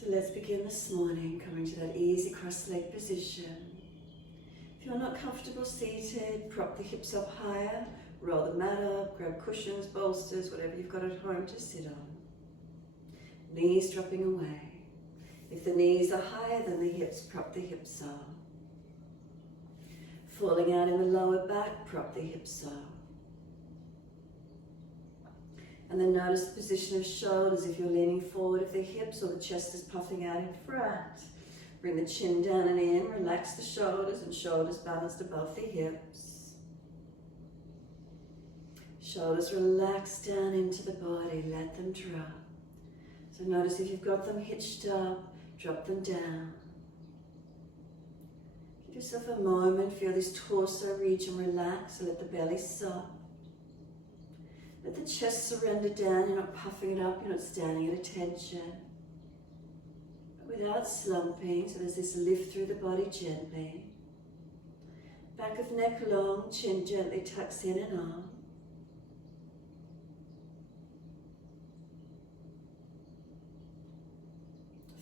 So let's begin this morning coming to that easy cross-leg position. If you're not comfortable seated, prop the hips up higher, roll the mat up, grab cushions, bolsters, whatever you've got at home to sit on. Knees dropping away. If the knees are higher than the hips, prop the hips up. Falling out in the lower back, prop the hips up. And then notice the position of shoulders if you're leaning forward of the hips or the chest is puffing out in front. Bring the chin down and in, relax the shoulders and shoulders balanced above the hips. Shoulders relax down into the body, let them drop. So notice if you've got them hitched up, drop them down. Give yourself a moment, feel this torso region relax, so let the belly soft. Let the chest surrender down, you're not puffing it up, you're not standing at attention. But without slumping, so there's this lift through the body gently. Back of neck long, chin gently tucks in and on.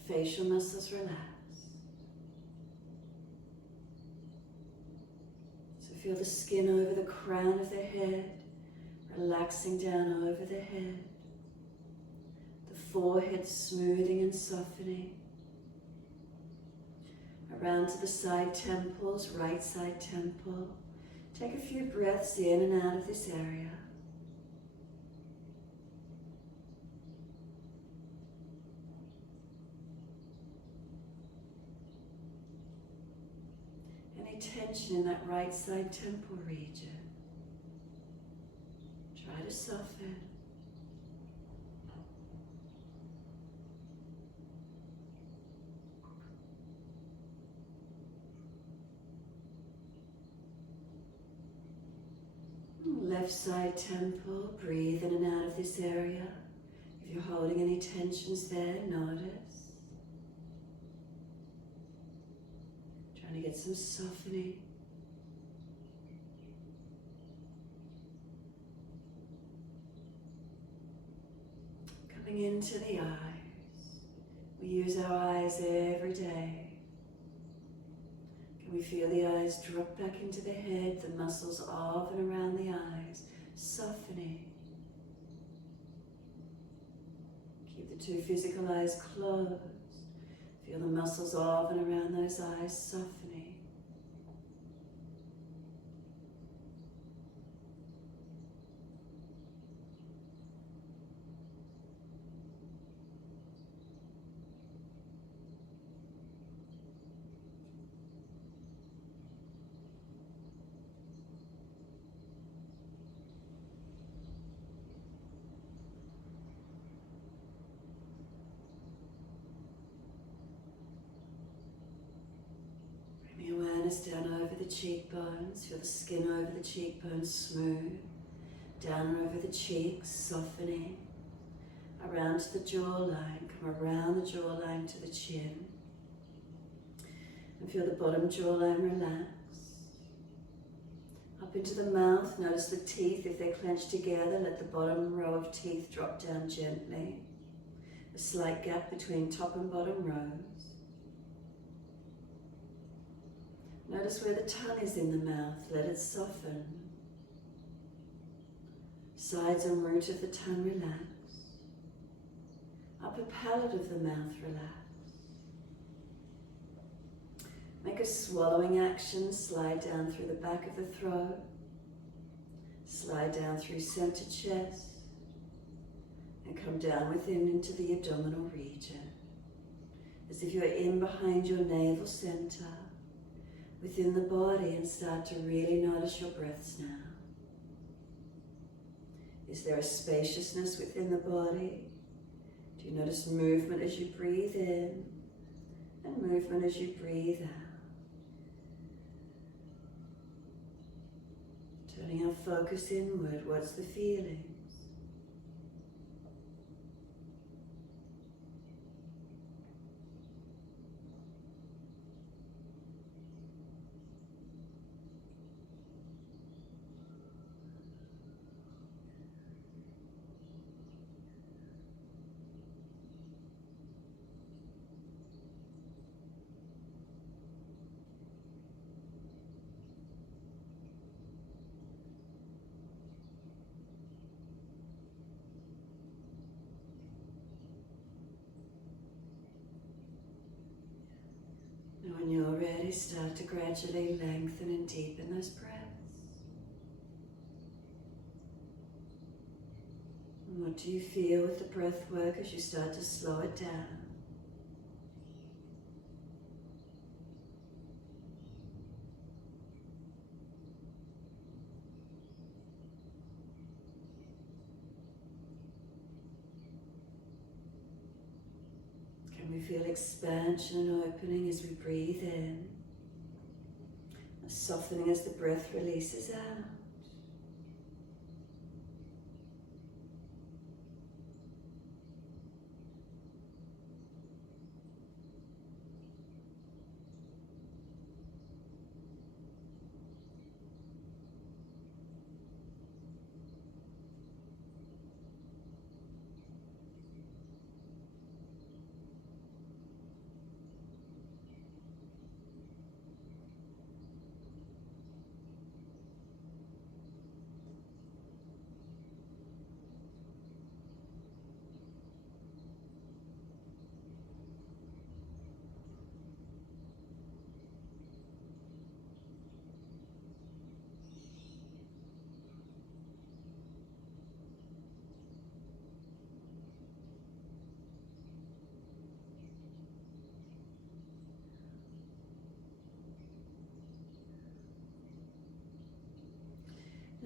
Facial muscles relax. So feel the skin over the crown of the head, relaxing down over the head. The forehead smoothing and softening. Around to the side temples, right side temple. Take a few breaths in and out of this area. Any tension in that right side temple region, try to soften. Left side temple, breathe in and out of this area. If you're holding any tensions there, notice. Trying to get some softening. Coming into the eyes. We use our eyes every day. Can we feel the eyes drop back into the head, the muscles of and around the eyes, softening. Keep the two physical eyes closed. Feel the muscles of and around those eyes softening. Awareness down over the cheekbones, feel the skin over the cheekbones smooth, down over the cheeks, softening, around to the jawline, come around the jawline to the chin, and feel the bottom jawline relax. Up into the mouth, notice the teeth, if they're clenched together, let the bottom row of teeth drop down gently. A slight gap between top and bottom rows. Notice where the tongue is in the mouth, let it soften. Sides and root of the tongue relax. Upper palate of the mouth relax. Make a swallowing action, slide down through the back of the throat. Slide down through center chest. And come down within into the abdominal region. As if you're in behind your navel center. Within the body, and start to really notice your breaths now. Is there a spaciousness within the body? Do you notice movement as you breathe in and movement as you breathe out? Turning our focus inward, what's the feeling? And when you're ready, start to gradually lengthen and deepen those breaths. And what do you feel with the breath work as you start to slow it down? Can we feel expansion and opening as we breathe in? A softening as the breath releases out.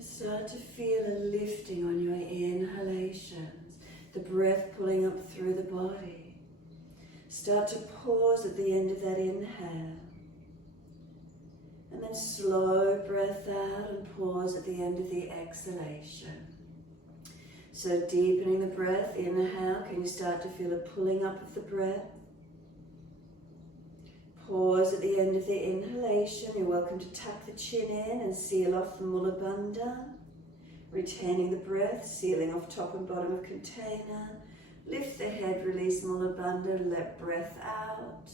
Start to feel a lifting on your inhalations, the breath pulling up through the body. Start to pause at the end of that inhale. And then slow breath out and pause at the end of the exhalation. So deepening the breath, inhale, can you start to feel a pulling up of the breath? Pause at the end of the inhalation. You're welcome to tuck the chin in and seal off the Mula Bandha. Retaining the breath, sealing off top and bottom of container. Lift the head, release Mula Bandha, let breath out.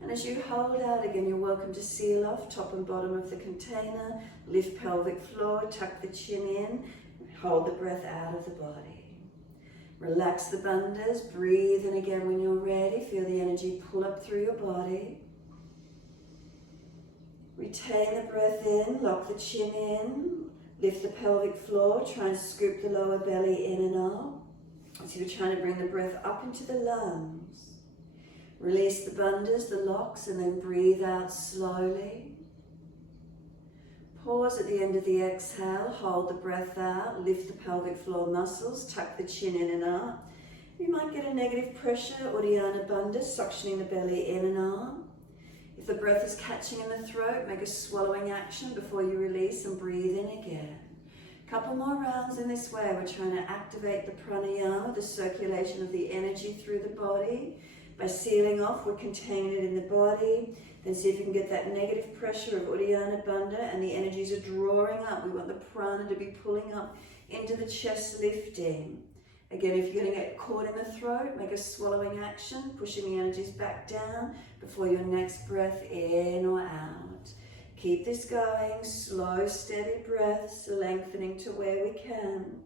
And as you hold out again, you're welcome to seal off top and bottom of the container. Lift pelvic floor, tuck the chin in, hold the breath out of the body. Relax the bandhas, breathe in again when you're ready. Feel the energy pull up through your body. Retain the breath in, lock the chin in, lift the pelvic floor, try and scoop the lower belly in and up. So you're trying to bring the breath up into the lungs. Release the bandhas, the locks, and then breathe out slowly. Pause at the end of the exhale, hold the breath out, lift the pelvic floor muscles, tuck the chin in and up. You might get a negative pressure, Uddiyana Bandha, suctioning the belly in and up. If the breath is catching in the throat, make a swallowing action before you release and breathe in again. Couple more rounds in this way. We're trying to activate the pranayama, the circulation of the energy through the body. By sealing off, we're containing it in the body. Then see if you can get that negative pressure of Uddiyana Bandha and the energies are drawing up. We want the prana to be pulling up into the chest, lifting. Again, if you're going to get caught in the throat, make a swallowing action, pushing the energies back down before your next breath in or out. Keep this going, slow, steady breaths, lengthening to where we can.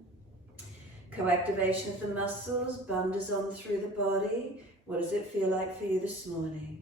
Co-activation of the muscles, bandhas on through the body. What does it feel like for you this morning?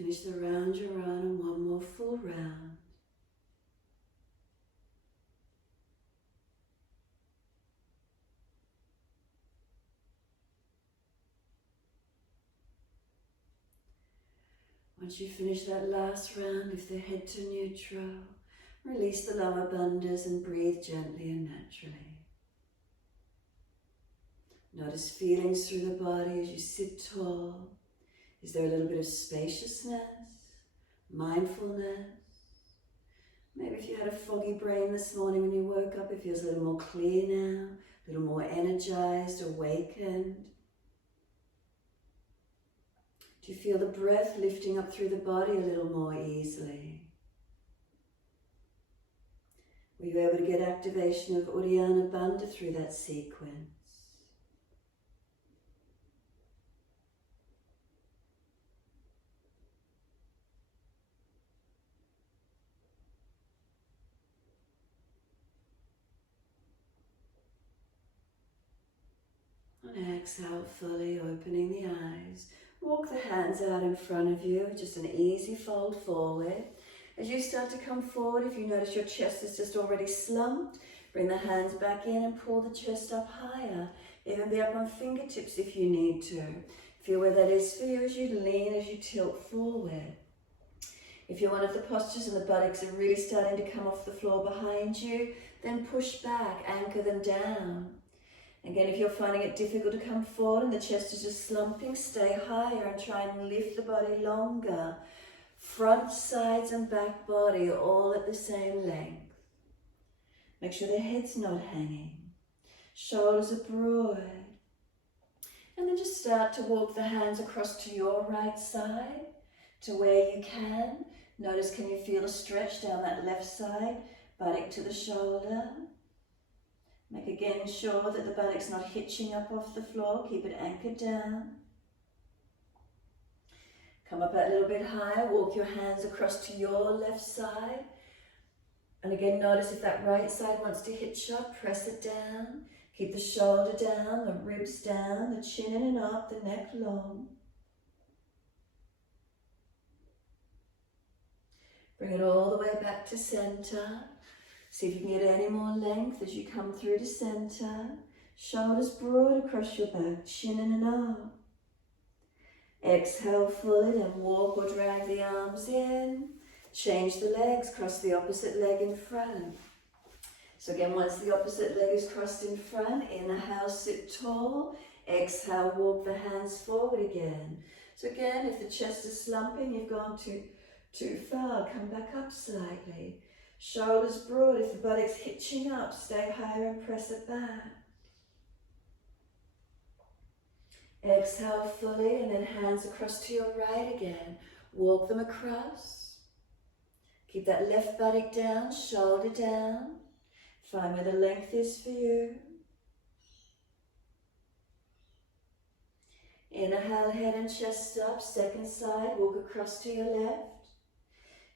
Finish the round you're on and one more full round. Once you finish that last round, lift the head to neutral. Release the lower bandhas and breathe gently and naturally. Notice feelings through the body as you sit tall. Is there a little bit of spaciousness, mindfulness? Maybe if you had a foggy brain this morning when you woke up, it feels a little more clear now, a little more energized, awakened. Do you feel the breath lifting up through the body a little more easily? Were you able to get activation of Uddiyana Bandha through that sequence? And exhale fully, opening the eyes. Walk the hands out in front of you, just an easy fold forward. As you start to come forward, if you notice your chest is just already slumped, bring the hands back in and pull the chest up higher. Even be up on fingertips if you need to. Feel where that is for you as you lean, as you tilt forward. If you're one of the postures and the buttocks are really starting to come off the floor behind you, then push back, anchor them down. Again, if you're finding it difficult to come forward and the chest is just slumping, stay higher and try and lift the body longer. Front, sides and back body all at the same length. Make sure the head's not hanging. Shoulders are broad. And then just start to walk the hands across to your right side, to where you can. Notice, can you feel a stretch down that left side, buttock to the shoulder. Make again sure that the buttocks not hitching up off the floor. Keep it anchored down. Come up a little bit higher. Walk your hands across to your left side. And again, notice if that right side wants to hitch up, press it down. Keep the shoulder down, the ribs down, the chin in and up, the neck long. Bring it all the way back to center. See if you can get any more length as you come through to center. Shoulders broad across your back, chin in and up. Exhale fully, then walk or drag the arms in. Change the legs, cross the opposite leg in front. So again, once the opposite leg is crossed in front, inhale, sit tall. Exhale, walk the hands forward again. So again, if the chest is slumping, you've gone too far, come back up slightly. Shoulders broad, if the buttocks hitching up, stay higher and press it back. Exhale fully and then hands across to your right again. Walk them across. Keep that left buttock down, shoulder down. Find where the length is for you. Inhale, head and chest up, second side, walk across to your left.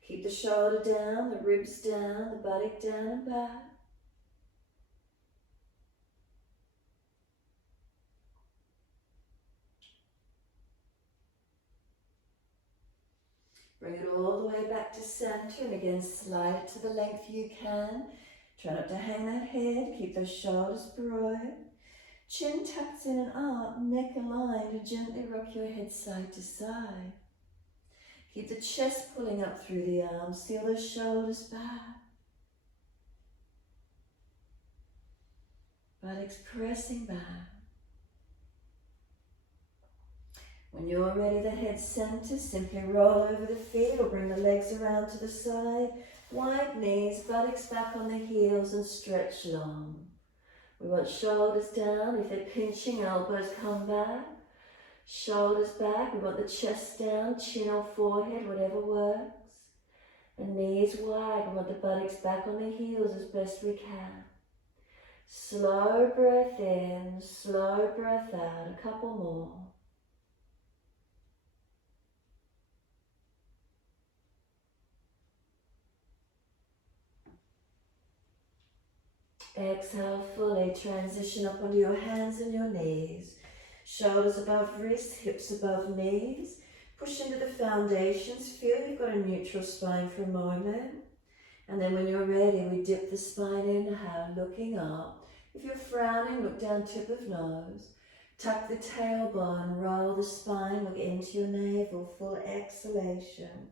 Keep the shoulder down, the ribs down, the buttock down and back. Bring it all the way back to center and again slide it to the length you can. Try not to hang that head, keep those shoulders broad. Chin tucks in and up, neck aligned, and gently rock your head side to side. Keep the chest pulling up through the arms, seal those shoulders back. Buttocks pressing back. When you're ready, the head center, simply roll over the feet or bring the legs around to the side. Wide knees, buttocks back on the heels and stretch long. We want shoulders down. If they're pinching, elbows come back. Shoulders back, we want the chest down, chin or forehead, whatever works. And knees wide, we want the buttocks back on the heels as best we can. Slow breath in, slow breath out, a couple more. Exhale fully, transition up onto your hands and your knees. Shoulders above wrists, hips above knees. Push into the foundations. Feel you've got a neutral spine for a moment. And then when you're ready, we dip the spine, inhale, looking up. If you're frowning, look down, tip of nose. Tuck the tailbone, roll the spine, look into your navel, full exhalation.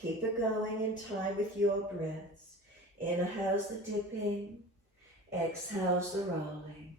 Keep it going in time with your breaths. Inhales the dipping, exhales the rolling.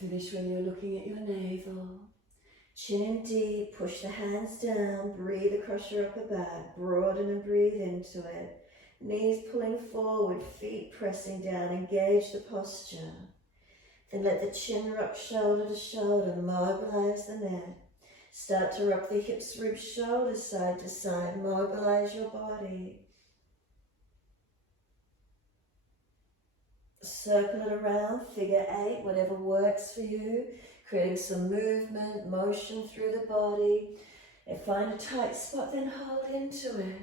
Finish when you're looking at your navel. Chin in deep, push the hands down, breathe across your upper back, broaden and breathe into it. Knees pulling forward, feet pressing down, engage the posture. Then let the chin rock shoulder to shoulder, mobilize the neck. Start to rock the hips, ribs, shoulders side to side, mobilize your body. Circle it around, figure 8, whatever works for you. Creating some movement, motion through the body. And find a tight spot, then hold into it.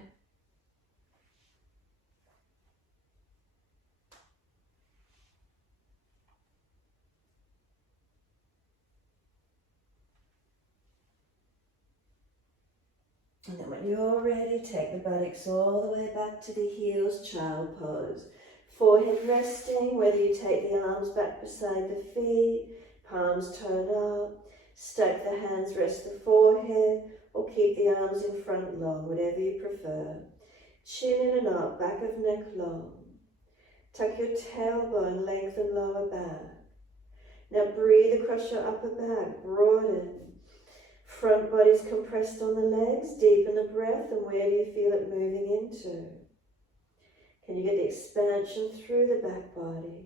And then when you're ready, take the buttocks all the way back to the heels, child pose. Forehead resting, whether you take the arms back beside the feet, palms turn up, stack the hands, rest the forehead, or keep the arms in front long, whatever you prefer. Chin in and up, back of neck long. Tuck your tailbone, lengthen lower back. Now breathe across your upper back, broaden. Front body's compressed on the legs, deepen the breath, and where do you feel it moving into? Can you get the expansion through the back body?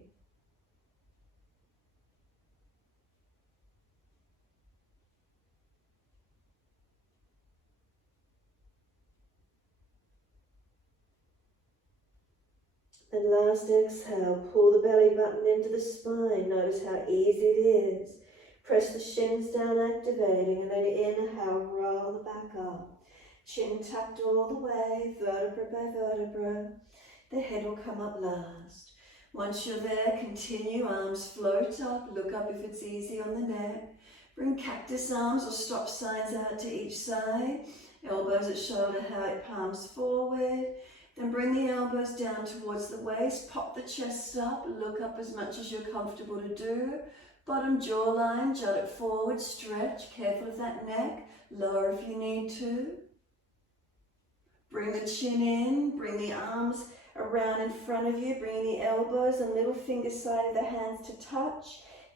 And last exhale, pull the belly button into the spine. Notice how easy it is. Press the shins down, activating, and then inhale, roll the back up. Chin tucked all the way, vertebra by vertebra. The head will come up last. Once you're there, continue, arms float up, look up if it's easy on the neck. Bring cactus arms or stop signs out to each side. Elbows at shoulder height, palms forward. Then bring the elbows down towards the waist, pop the chest up, look up as much as you're comfortable to do. Bottom jawline, jut it forward, stretch, careful of that neck, lower if you need to. Bring the chin in, bring the arms around in front of you, bring the elbows and little finger side of the hands to touch.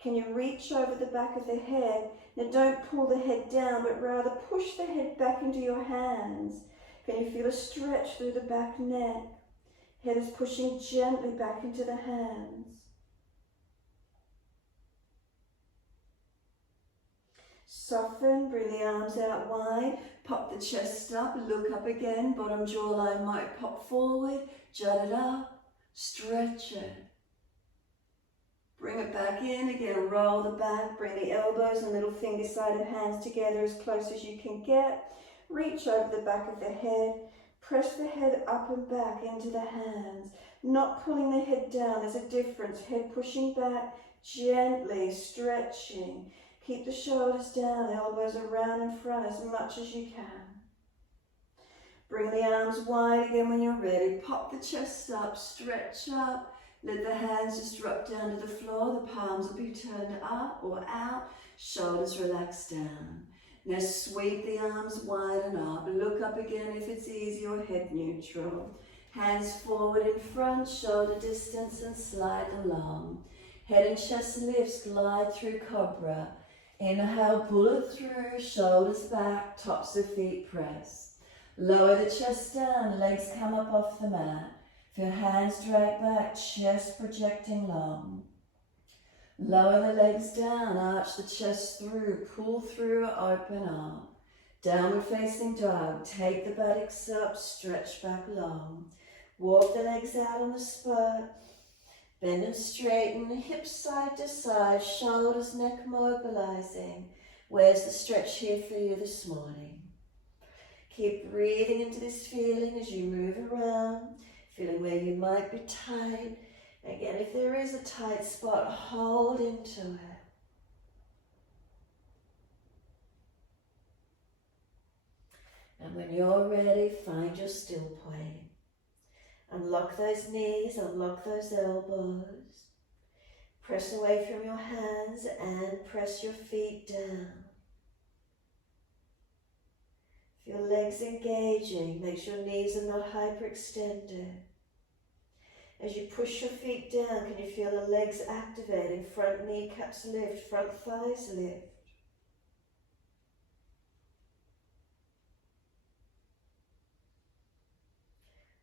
Can you reach over the back of the head? Now don't pull the head down, but rather push the head back into your hands. Can you feel a stretch through the back neck? Head is pushing gently back into the hands. Soften, bring the arms out wide, pop the chest up, look up again, bottom jawline might pop forward, jut it up, stretch it. Bring it back in again, roll the back, bring the elbows and little finger-sided hands together as close as you can get. Reach over the back of the head, press the head up and back into the hands, not pulling the head down, there's a difference. Head pushing back, gently stretching. Keep the shoulders down, elbows around in front as much as you can. Bring the arms wide again when you're ready. Pop the chest up, stretch up. Let the hands just drop down to the floor. The palms will be turned up or out. Shoulders relax down. Now sweep the arms wide and up. Look up again if it's easy or head neutral. Hands forward in front, shoulder distance and slide along. Head and chest lifts, glide through cobra. Inhale, bullet through, shoulders back, tops of feet press. Lower the chest down, legs come up off the mat. Feel hands drag back, chest projecting long. Lower the legs down, arch the chest through, pull through, open up. Downward facing dog, take the buttocks up, stretch back long. Walk the legs out on the spot. Bend and straighten, hips side to side, shoulders, neck mobilizing. Where's the stretch here for you this morning? Keep breathing into this feeling as you move around, feeling where you might be tight. Again, if there is a tight spot, hold into it. And when you're ready, find your still point. Unlock those knees, unlock those elbows. Press away from your hands and press your feet down. Feel legs engaging, make sure knees are not hyperextended. As you push your feet down, can you feel the legs activating? Front kneecaps lift, front thighs lift.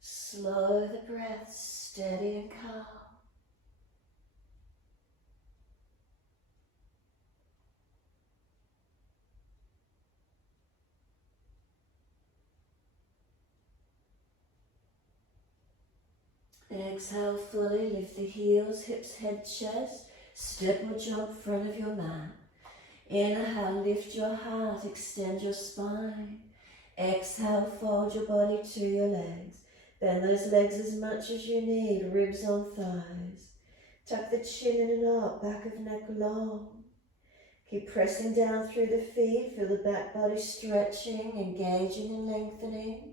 Slow the breath, steady and calm. Exhale fully, lift the heels, hips, head, chest. Step or jump front of your mat. Inhale, lift your heart, extend your spine. Exhale, fold your body to your legs. Bend those legs as much as you need, ribs on thighs. Tuck the chin in and up, back of neck long. Keep pressing down through the feet, feel the back body stretching, engaging and lengthening.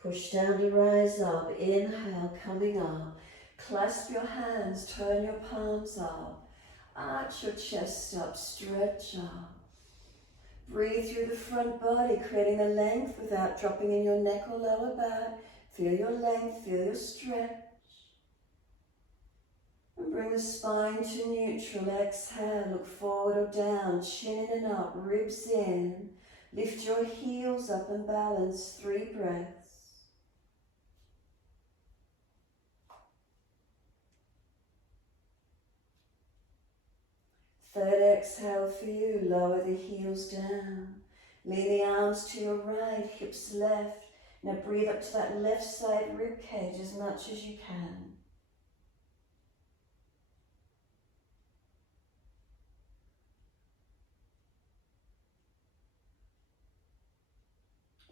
Push down to rise up, inhale, coming up. Clasp your hands, turn your palms up. Arch your chest up, stretch up. Breathe through the front body, creating a length without dropping in your neck or lower back. Feel your length, feel your stretch. And bring the spine to neutral. Exhale, look forward or down, chin in and up, ribs in. Lift your heels up and balance, 3 breaths. Third exhale for you, lower the heels down. Lean the arms to your right, hips left. Now breathe up to that left side rib cage as much as you can.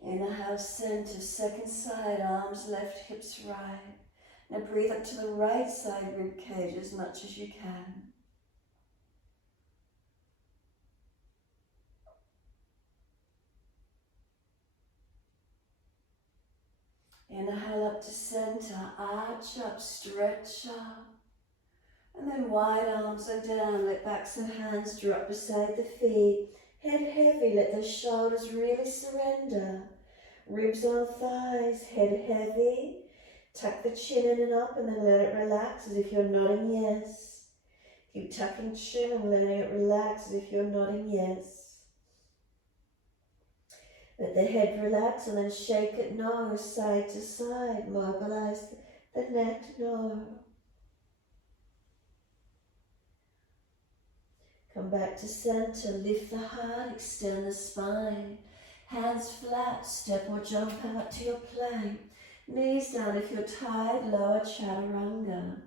Inhale, center, second side, arms left, hips right. Now breathe up to the right side rib cage as much as you can. Inhale up to center, arch up, stretch up. And then wide arms are down, let backs and hands drop beside the feet. Head heavy, let the shoulders really surrender. Ribs on thighs, head heavy. Tuck the chin in and up and then let it relax as if you're nodding yes. Keep tucking chin and letting it relax as if you're nodding yes. Let the head relax and then shake it no, side to side. Mobilize the neck no. Come back to center, lift the heart, extend the spine. Hands flat, step or jump out to your plank. Knees down if you're tired, lower chaturanga.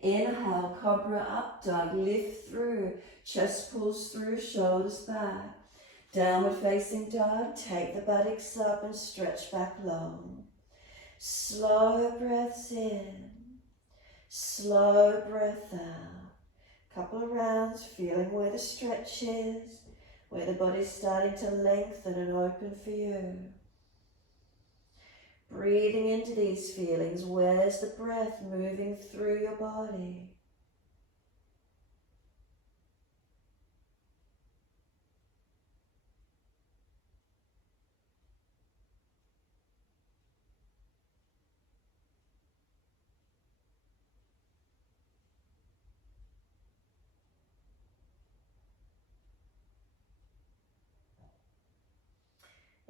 Inhale, cobra up dog, lift through, chest pulls through, shoulders back. Downward facing dog, take the buttocks up and stretch back long. Slow breaths in, slow breath out. Couple of rounds, feeling where the stretch is, where the body's starting to lengthen and open for you. Breathing into these feelings, where's the breath moving through your body?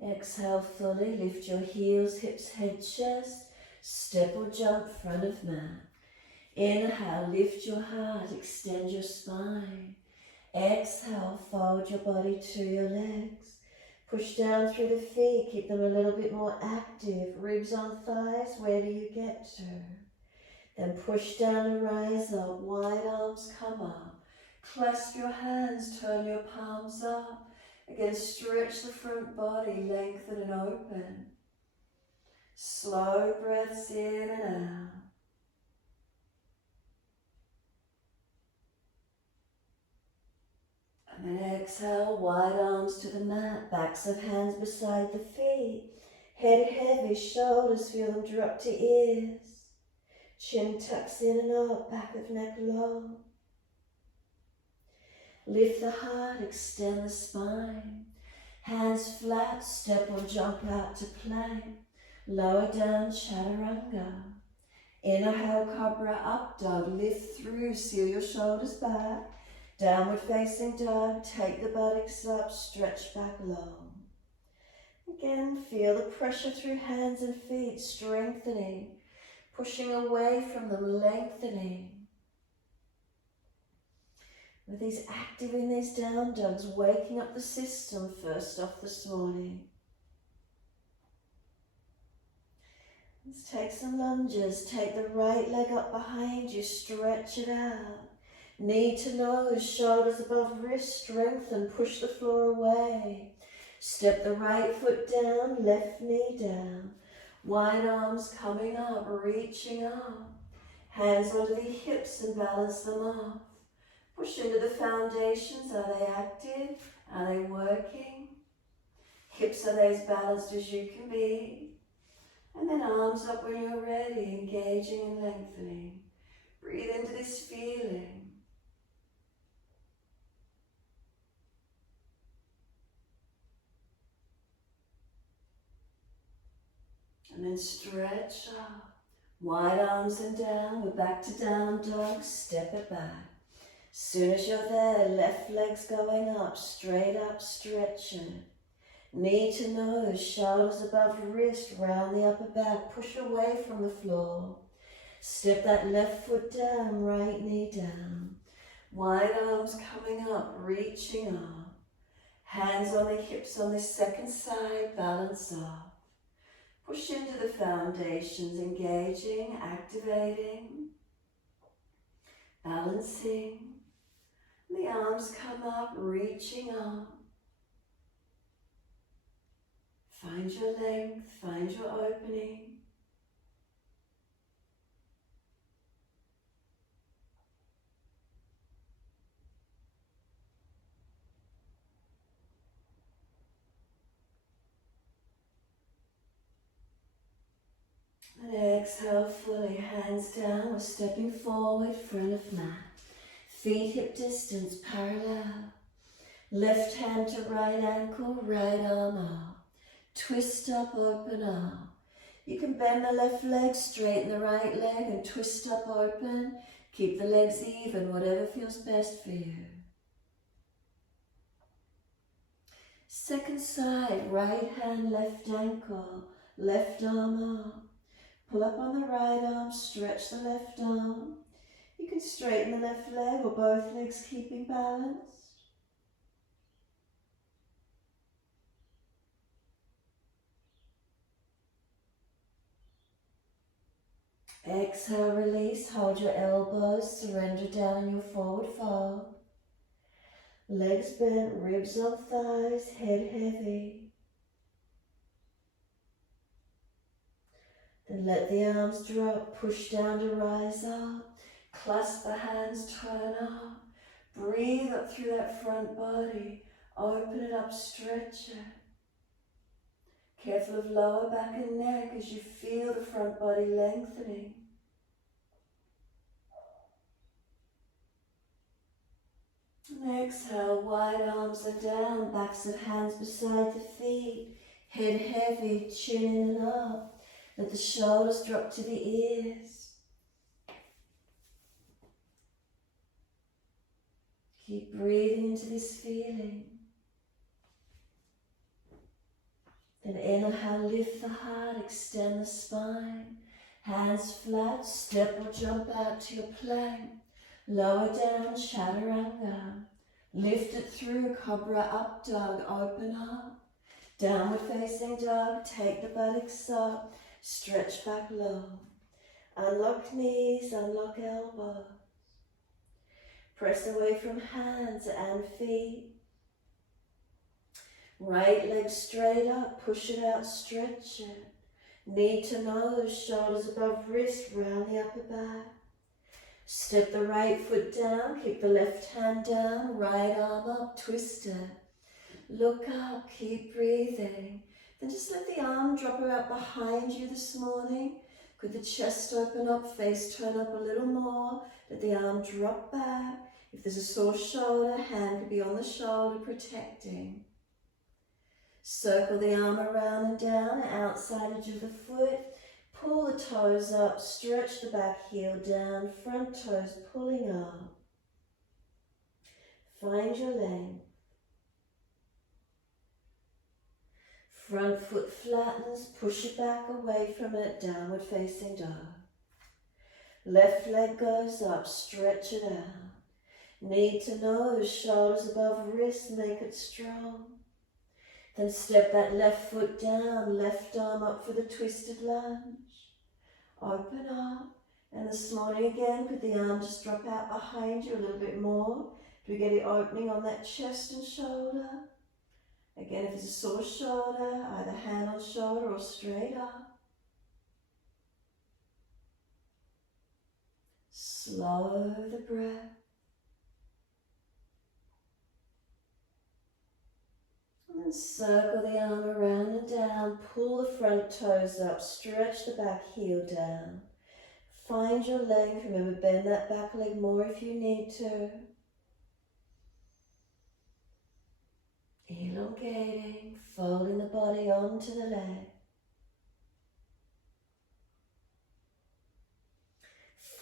Exhale fully, lift your heels, hips, head, chest. Step or jump front of mat. Inhale, lift your heart, extend your spine. Exhale, fold your body to your legs. Push down through the feet, keep them a little bit more active. Ribs on thighs, where do you get to? Then push down and rise up, wide arms come up. Clasp your hands, turn your palms up. Again, stretch the front body, lengthen and open. Slow breaths in and out. And then exhale, wide arms to the mat, backs of hands beside the feet. Head heavy, shoulders feel them drop to ears. Chin tucks in and up, back of neck low. Lift the heart, extend the spine. Hands flat, step or jump out to plank. Lower down, chaturanga. Inhale, cobra, up dog. Lift through, seal your shoulders back. Downward facing dog, take the buttocks up, stretch back long. Again, feel the pressure through hands and feet, strengthening, pushing away from them, lengthening. With these active in these down dogs, waking up the system first off this morning. Let's take some lunges, take the right leg up behind you, stretch it out. Knee to nose, shoulders above wrist, strengthen, push the floor away. Step the right foot down, left knee down. Wide arms coming up, reaching up. Hands onto the hips and balance them off. Push into the foundations. Are they active? Are they working? Hips, are they as balanced as you can be? And then arms up when you're ready, engaging and lengthening. Breathe into this feeling. And then stretch up. Wide arms and down. We're back to down dog. Step it back. Soon as you're there, left leg's going up, straight up, stretching. Knee to nose, shoulders above wrist, round the upper back, push away from the floor. Step that left foot down, right knee down. Wide arms coming up, reaching up. Hands on the hips on the second side, balance off. Push into the foundations, engaging, activating, balancing. The arms come up, reaching up. Find your length, find your opening. And exhale fully, hands down. We're stepping forward, front of mat. Feet hip distance, parallel. Left hand to right ankle, right arm out. Twist up, open up. You can bend the left leg, straighten the right leg and twist up, open. Keep the legs even, whatever feels best for you. Second side, right hand, left ankle, left arm up. Pull up on the right arm, stretch the left arm. You can straighten the left leg or both legs keeping balanced. Exhale, release, hold your elbows, surrender down in your forward fold. Legs bent, ribs on thighs, head heavy. Then let the arms drop, push down to rise up. Clasp the hands, turn up. Breathe up through that front body. Open it up, stretch it. Careful of lower back and neck as you feel the front body lengthening. And exhale, wide arms are down, backs of hands beside the feet. Head heavy, chin in and up. Let the shoulders drop to the ears. Keep breathing into this feeling. Then inhale, lift the heart, extend the spine. Hands flat, step or jump out to your plank. Lower down, chaturanga. Lift it through, cobra up dog, open up. Downward facing dog, take the buttocks up, stretch back low. Unlock knees, unlock elbows. Press away from hands and feet. Right leg straight up, push it out, stretch it. Knee to nose, shoulders above wrist, round the upper back. Step the right foot down, keep the left hand down, right arm up, twist it. Look up, keep breathing. Then just let the arm drop out behind you this morning. Could the chest open up, face turn up a little more. Let the arm drop back. If there's a sore shoulder, hand could be on the shoulder, protecting. Circle the arm around and down, outside edge of the foot. Pull the toes up, stretch the back heel down, front toes pulling up. Find your length. Front foot flattens, push it back away from it, downward facing dog. Left leg goes up, stretch it out. Knee to nose, shoulders above wrist, make it strong. Then step that left foot down, left arm up for the twisted lunge. Open up, and this morning again, could the arm just drop out behind you a little bit more? Do we get it opening on that chest and shoulder? Again, if it's a sore shoulder, either hand on shoulder or straight up. Slow the breath. And then circle the arm around and down, pull the front toes up, stretch the back heel down. Find your length, remember bend that back leg more if you need to. Elongating, folding the body onto the leg.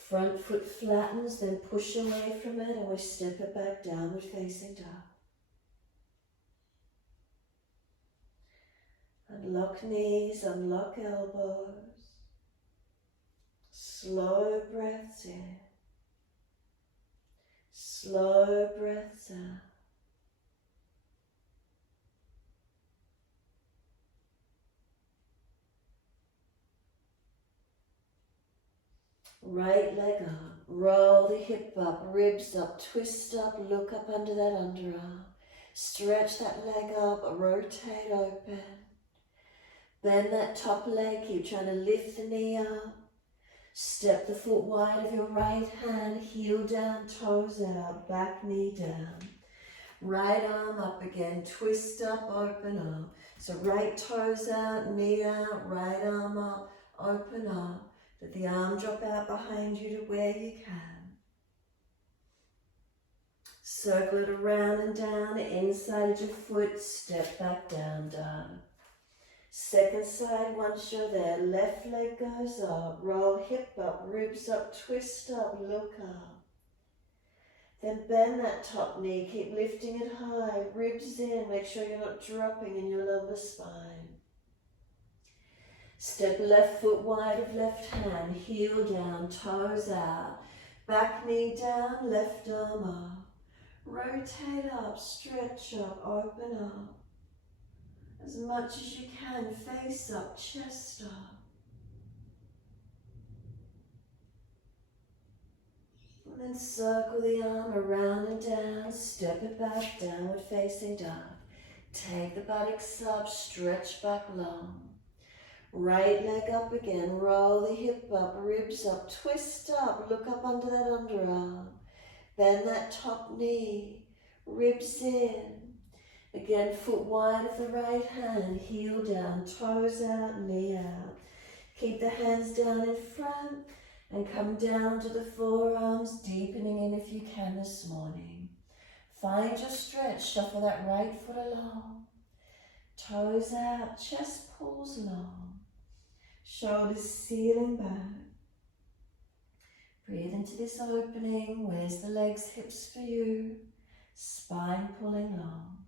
Front foot flattens, then push away from it and we step it back, downward facing dog. Unlock knees, unlock elbows. Slow breaths in. Slow breaths out. Right leg up, roll the hip up, ribs up, twist up, look up under that underarm. Stretch that leg up, rotate open. Bend that top leg, keep trying to lift the knee up. Step the foot wide of your right hand, heel down, toes out, back knee down. Right arm up again, twist up, open up. So right toes out, knee out, right arm up, open up. Let the arm drop out behind you to where you can. Circle it around and down, inside of your foot, step back down, dog. Second side, once you're there, left leg goes up, roll hip up, ribs up, twist up, look up. Then bend that top knee, keep lifting it high, ribs in, make sure you're not dropping in your lumbar spine. Step left foot wide of left hand, heel down, toes out, back knee down, left arm up. Rotate up, stretch up, open up. As much as you can, face up, chest up. And then circle the arm around and down, step it back, downward facing dog. Take the buttocks up, stretch back long. Right leg up again, roll the hip up, ribs up, twist up, look up under that underarm. Bend that top knee, ribs in. Again, foot wide of the right hand, heel down, toes out, knee out. Keep the hands down in front and come down to the forearms, deepening in if you can this morning. Find your stretch, shuffle that right foot along. Toes out, chest pulls long. Shoulders sealing back. Breathe into this opening. Where's the legs, hips for you? Spine pulling long.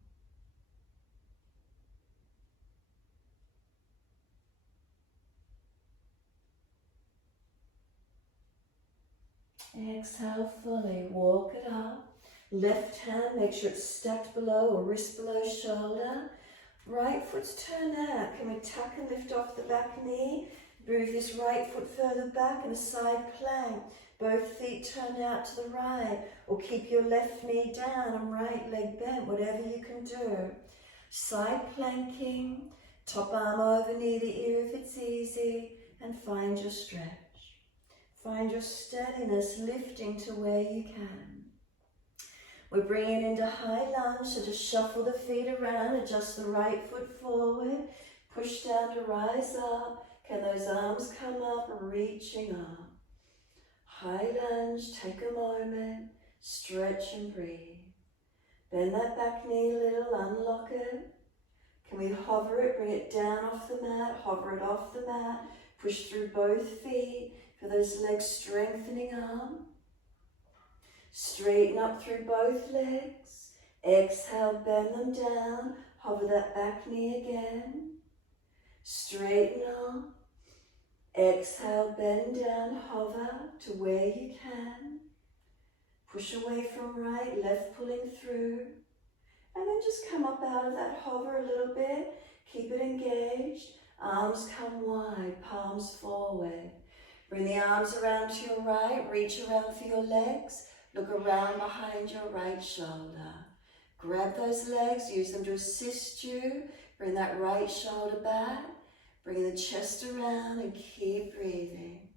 Exhale fully, walk it up. Left hand, make sure it's stacked below or wrist below shoulder. Right foot's turned out. Can we tuck and lift off the back knee? Move this right foot further back in a side plank. Both feet turn out to the right. Or keep your left knee down and right leg bent, whatever you can do. Side planking, top arm over near the ear if it's easy, and find your stretch. Find your steadiness lifting to where you can. We're bringing it into high lunge, so just shuffle the feet around, adjust the right foot forward, push down to rise up. Can those arms come up, reaching up? High lunge, take a moment, stretch and breathe. Bend that back knee a little, unlock it. Can we hover it, bring it down off the mat, hover it off the mat, push through both feet, feel those legs strengthening up. Straighten up through both legs. Exhale, bend them down, hover that back knee again. Straighten up. Exhale, bend down, hover to where you can. Push away from right, left pulling through. And then just come up out of that hover a little bit. Keep it engaged. Arms come wide, palms forward. Bring the arms around to your right, reach around for your legs. Look around behind your right shoulder. Grab those legs, use them to assist you. Bring that right shoulder back. Bring the chest around and keep breathing.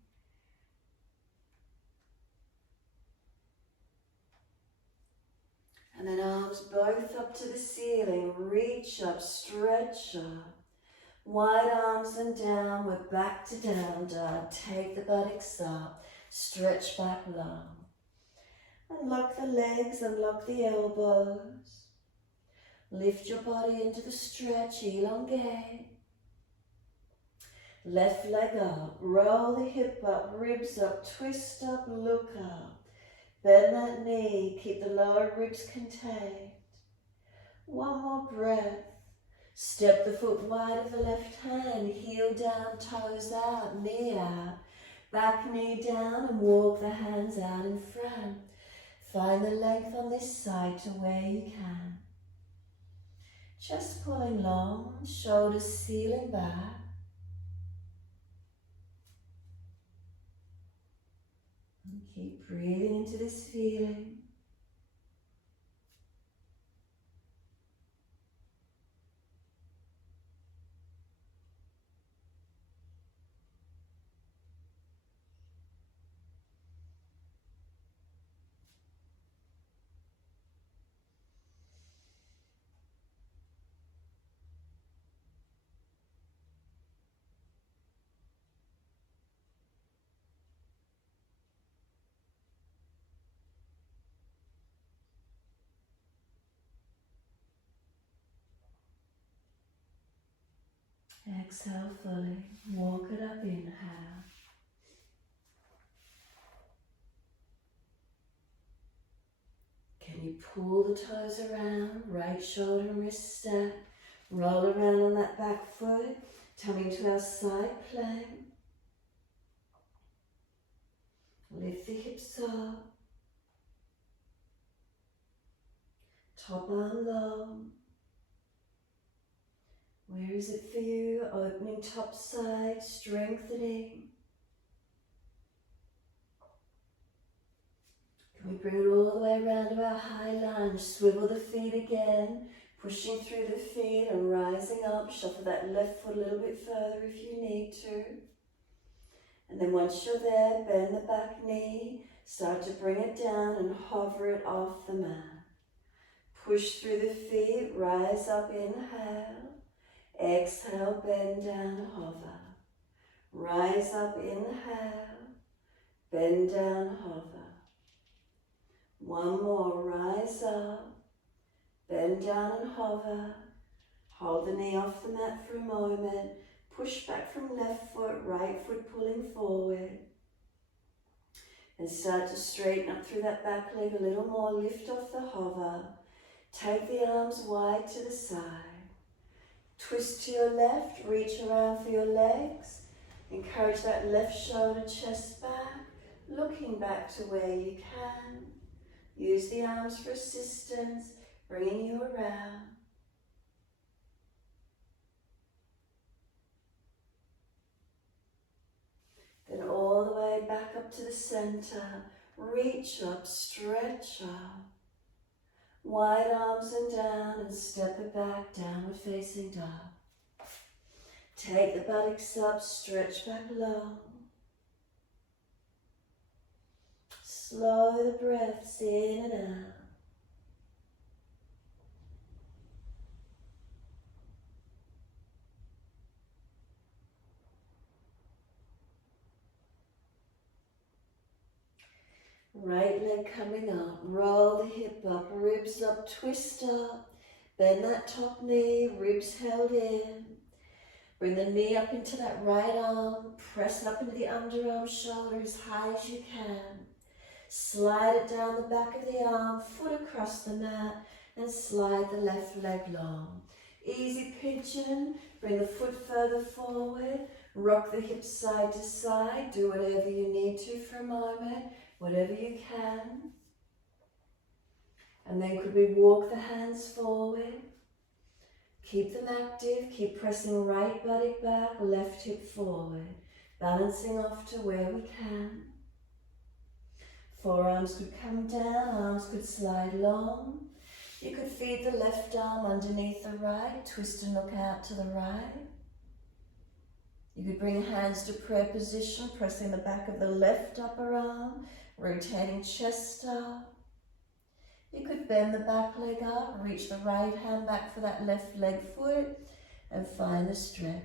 And then arms both up to the ceiling. Reach up, stretch up. Wide arms and down, we're back to down dog. Take the buttocks up, stretch back long. Unlock the legs, unlock the elbows. Lift your body into the stretch, elongate. Left leg up, roll the hip up, ribs up, twist up, look up. Bend that knee, keep the lower ribs contained. One more breath. Step the foot wide of the left hand, heel down, toes out, knee out. Back knee down and walk the hands out in front. Find the length on this side to where you can. Chest pulling long, shoulders sealing back. And keep breathing into this feeling. Exhale fully, walk it up, inhale. Can you pull the toes around, right shoulder and wrist stack, roll around on that back foot, tummy into our side plank. Lift the hips up, top arm low. Where is it for you? Opening top side, strengthening. Can we bring it all the way around to our high lunge? Swivel the feet again, pushing through the feet and rising up. Shuffle that left foot a little bit further if you need to. And then once you're there, bend the back knee. Start to bring it down and hover it off the mat. Push through the feet, rise up, inhale. Exhale, bend down, hover. Rise up, inhale. Bend down, hover. One more, rise up. Bend down and hover. Hold the knee off the mat for a moment. Push back from left foot, right foot pulling forward. And start to straighten up through that back leg a little more. Lift off the hover. Take the arms wide to the side. Twist to your left, reach around for your legs. Encourage that left shoulder, chest back. looking back to where you can. Use the arms for assistance, bringing you around. Then all the way back up to the center. Reach up, stretch up. Wide arms and down, and step it back, downward facing dog. Take the buttocks up, stretch back long. Slow the breaths in and out. Right leg coming up, roll the hip up, ribs up, twist up. Bend that top knee, ribs held in. Bring the knee up into that right arm, press it up into the underarm, shoulder as high as you can. Slide it down the back of the arm, foot across the mat, and slide the left leg long. Easy pigeon, bring the foot further forward, rock the hips side to side, do whatever you need to for a moment, whatever you can. And then could we walk the hands forward? Keep them active, keep pressing right buttock back, left hip forward, balancing off to where we can. Forearms could come down, arms could slide long. You could feed the left arm underneath the right, twist and look out to the right. You could bring hands to prayer position, pressing the back of the left upper arm, rotating chest up. You could bend the back leg up, reach the right hand back for that left leg foot, and find the stretch.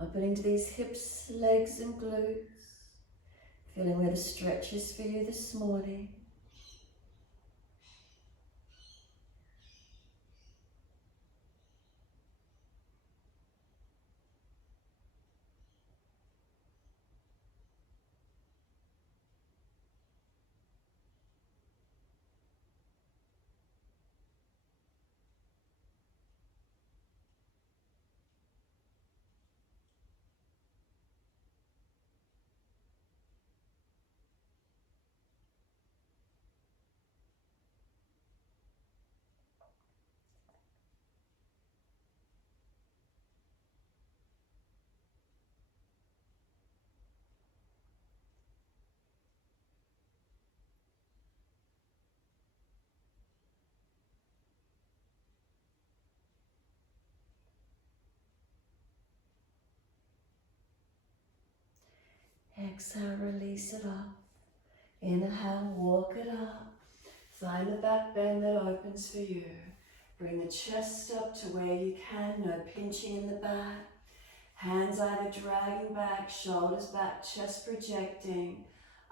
Opening to these hips, legs and glutes. Feeling where the stretch is for you this morning. Exhale, release it off. Inhale, walk it up. Find the back bend that opens for you. Bring the chest up to where you can, no pinching in the back. Hands either dragging back, shoulders back, chest projecting.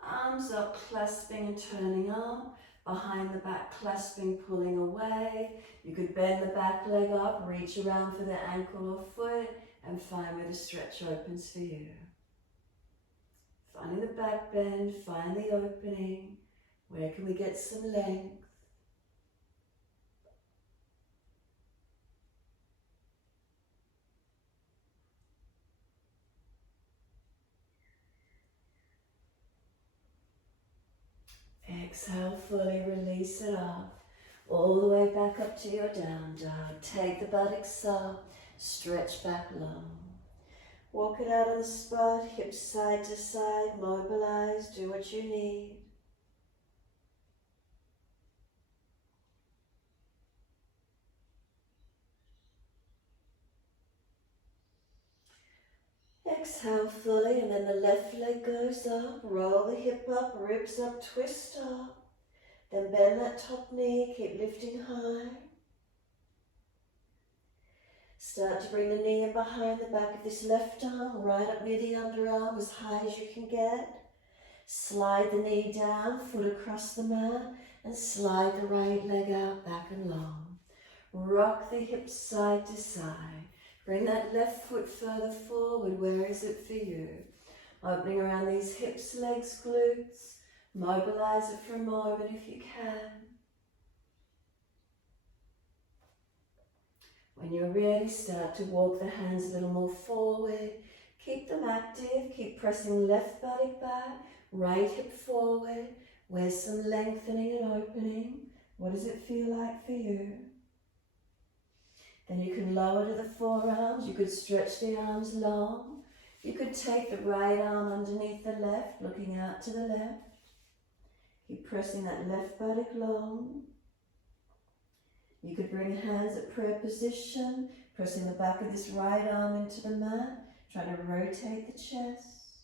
Arms up, clasping and turning up. Behind the back, clasping, pulling away. You could bend the back leg up, reach around for the ankle or foot, and find where the stretch opens for you. Finding the back bend, find the opening. Where can we get some length? Exhale, fully release it off. All the way back up to your down dog. Take the buttocks up, stretch back long. Walk it out on the spot, hips side to side, mobilize, do what you need. Exhale fully, and then the left leg goes up, roll the hip up, ribs up, twist up. Then bend that top knee, keep lifting high. Start to bring the knee in behind the back of this left arm, right up near the underarm, as high as you can get. Slide the knee down, foot across the mat, and slide the right leg out, back and long. Rock the hips side to side. Bring that left foot further forward. Where is it for you? Opening around these hips, legs, glutes. Mobilize it for a moment if you can. When you're ready, start to walk the hands a little more forward. Keep them active. Keep pressing left buttock back, right hip forward. Where's some lengthening and opening? What does it feel like for you? Then you can lower to the forearms. You could stretch the arms long. You could take the right arm underneath the left, looking out to the left. Keep pressing that left buttock long. You could bring hands at prayer position, pressing the back of this right arm into the mat, trying to rotate the chest.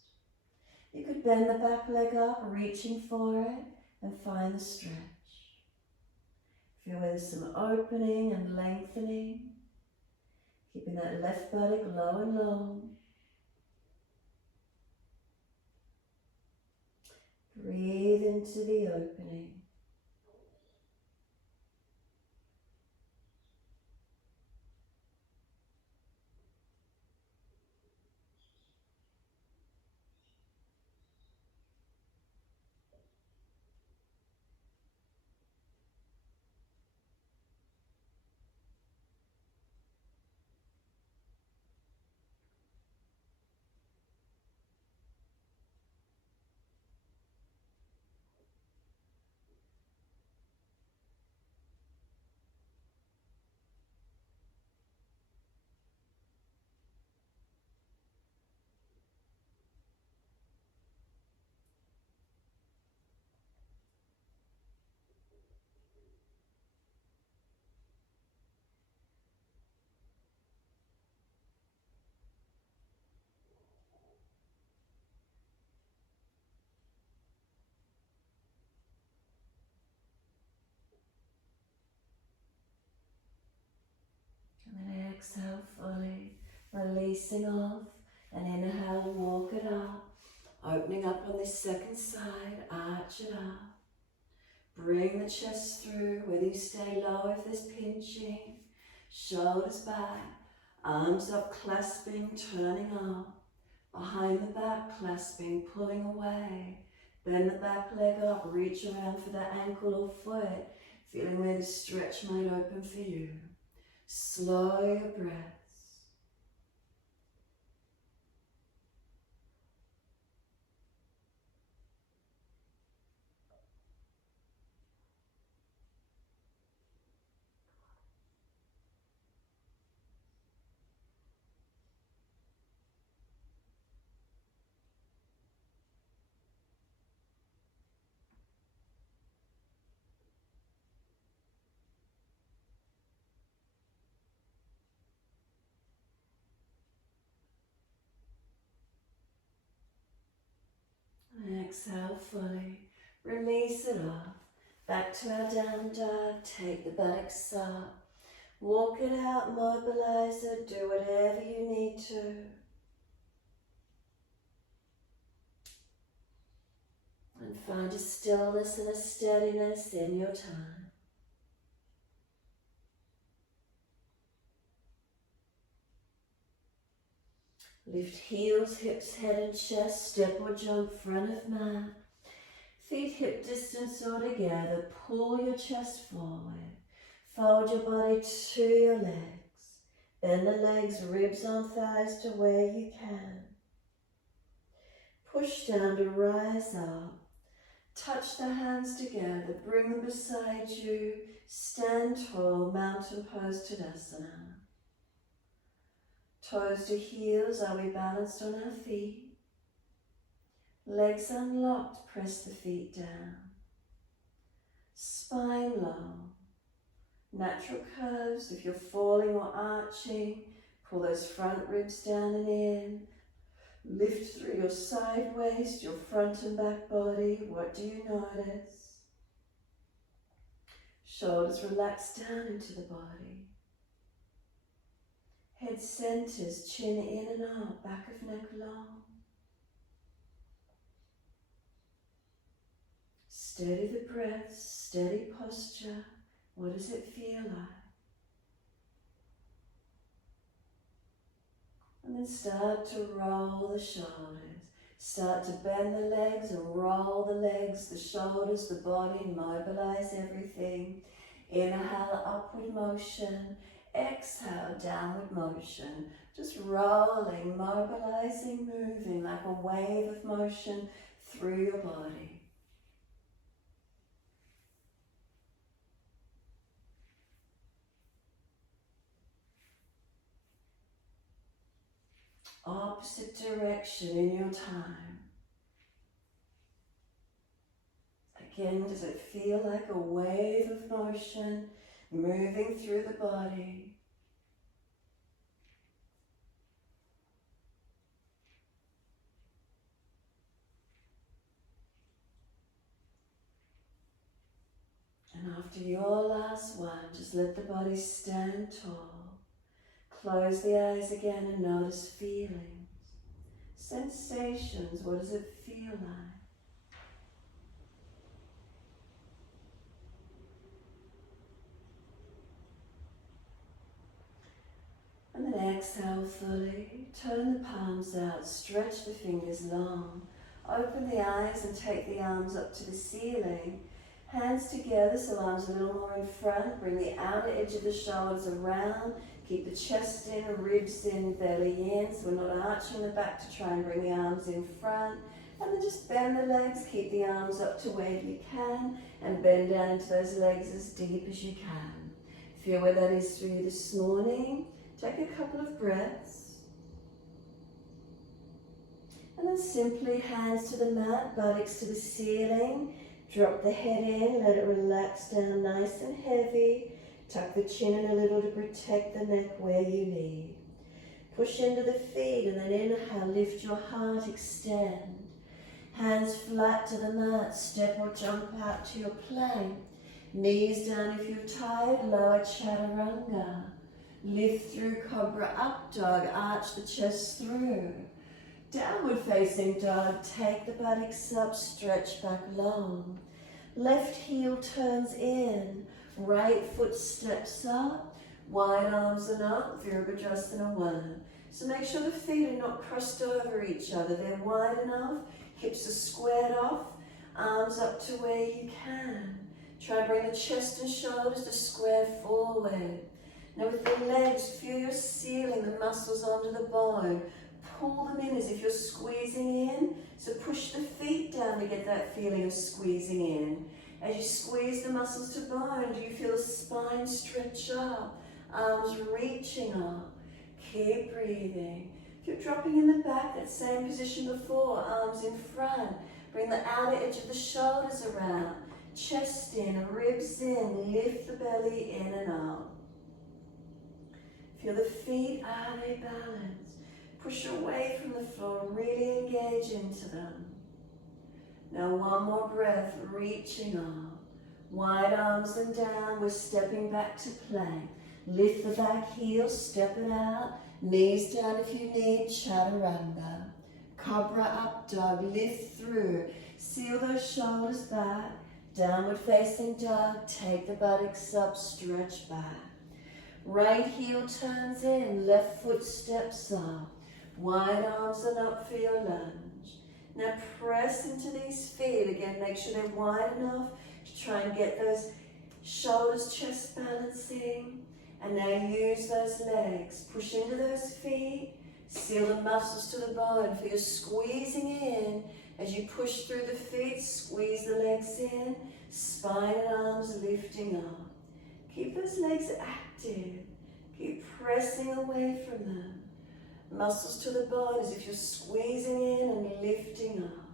You could bend the back leg up, reaching for it, and find the stretch. Feel where there's some opening and lengthening. Keeping that left buttock low and long. Breathe into the opening. And then exhale fully, releasing off, and inhale, walk it up, opening up on this second side, arch it up. Bring the chest through, whether you stay low if there's pinching, shoulders back, arms up, clasping, turning up, behind the back, clasping, pulling away. Bend the back leg up, reach around for that ankle or foot, feeling where the stretch might open for you. Slow your breaths. And exhale fully. Release it off. Back to our down dog. Take the buttocks up. Walk it out, mobilize it, do whatever you need to. And find a stillness and a steadiness in your time. Lift heels, hips, head and chest, step or jump front of mat. Feet hip distance or together, pull your chest forward. Fold your body to your legs. Bend the legs, ribs on thighs to where you can. Push down to rise up. Touch the hands together, bring them beside you. Stand tall, mountain pose, Tadasana. Toes to heels, are we balanced on our feet? Legs unlocked, press the feet down. Spine long. Natural curves, if you're falling or arching, pull those front ribs down and in. Lift through your side waist, your front and back body. What do you notice? Shoulders relax down into the body. Head centers, chin in and out, back of neck long. Steady the breath, steady posture. What does it feel like? And then start to roll the shoulders. Start to bend the legs and roll the legs, the shoulders, the body, mobilize everything. Inhale, upward motion. Exhale, downward motion. Just rolling, mobilizing, moving like a wave of motion through your body. Opposite direction in your time. Again, does it feel like a wave of motion moving through the body? And after your last one, just let the body stand tall. Close the eyes again and notice feelings, sensations. What does it feel like? And then exhale fully. Turn the palms out, stretch the fingers long. Open the eyes and take the arms up to the ceiling. Hands together, so arms a little more in front. Bring the outer edge of the shoulders around. Keep the chest in, ribs in, belly in. So we're not arching the back to try and bring the arms in front. And then just bend the legs. Keep the arms up to where you can. And bend down into those legs as deep as you can. Feel where that is for you this morning. Take a couple of breaths. And then simply hands to the mat, buttocks to the ceiling. Drop the head in, let it relax down nice and heavy. Tuck the chin in a little to protect the neck where you need. Push into the feet and then inhale, lift your heart, extend. Hands flat to the mat, step or jump out to your plank. Knees down if you're tired, lower chaturanga. Lift through cobra up dog, arch the chest through. Downward facing dog, take the buttocks up, stretch back long. Left heel turns in, right foot steps up, wide arms and up, Virabhadrasana 1. So make sure the feet are not crossed over each other, they're wide enough, hips are squared off, arms up to where you can. Try to bring the chest and shoulders to square forward. Now with the legs, feel your sealing the muscles onto the bone. Pull them in as if you're squeezing in. So push the feet down to get that feeling of squeezing in. As you squeeze the muscles to bone, do you feel the spine stretch up? Arms reaching up. Keep breathing. If you're dropping in the back, that same position before, arms in front. Bring the outer edge of the shoulders around. Chest in, ribs in. Lift the belly in and up. Feel the feet, are they balanced? Push away from the floor, really engage into them. Now one more breath, reaching up. Wide arms and down, we're stepping back to plank. Lift the back heel, step it out. Knees down if you need, chaturanga. Cobra up dog, lift through. Seal those shoulders back. Downward facing dog, take the buttocks up, stretch back. Right heel turns in, left foot steps up. Wide arms and up for your lunge. Now press into these feet. Again, make sure they're wide enough to try and get those shoulders, chest balancing. And now use those legs. Push into those feet. Seal the muscles to the bone. Feel squeezing in. As you push through the feet, squeeze the legs in. Spine and arms lifting up. Keep those legs active. Keep pressing away from them. Muscles to the bone as if you're squeezing in and lifting up.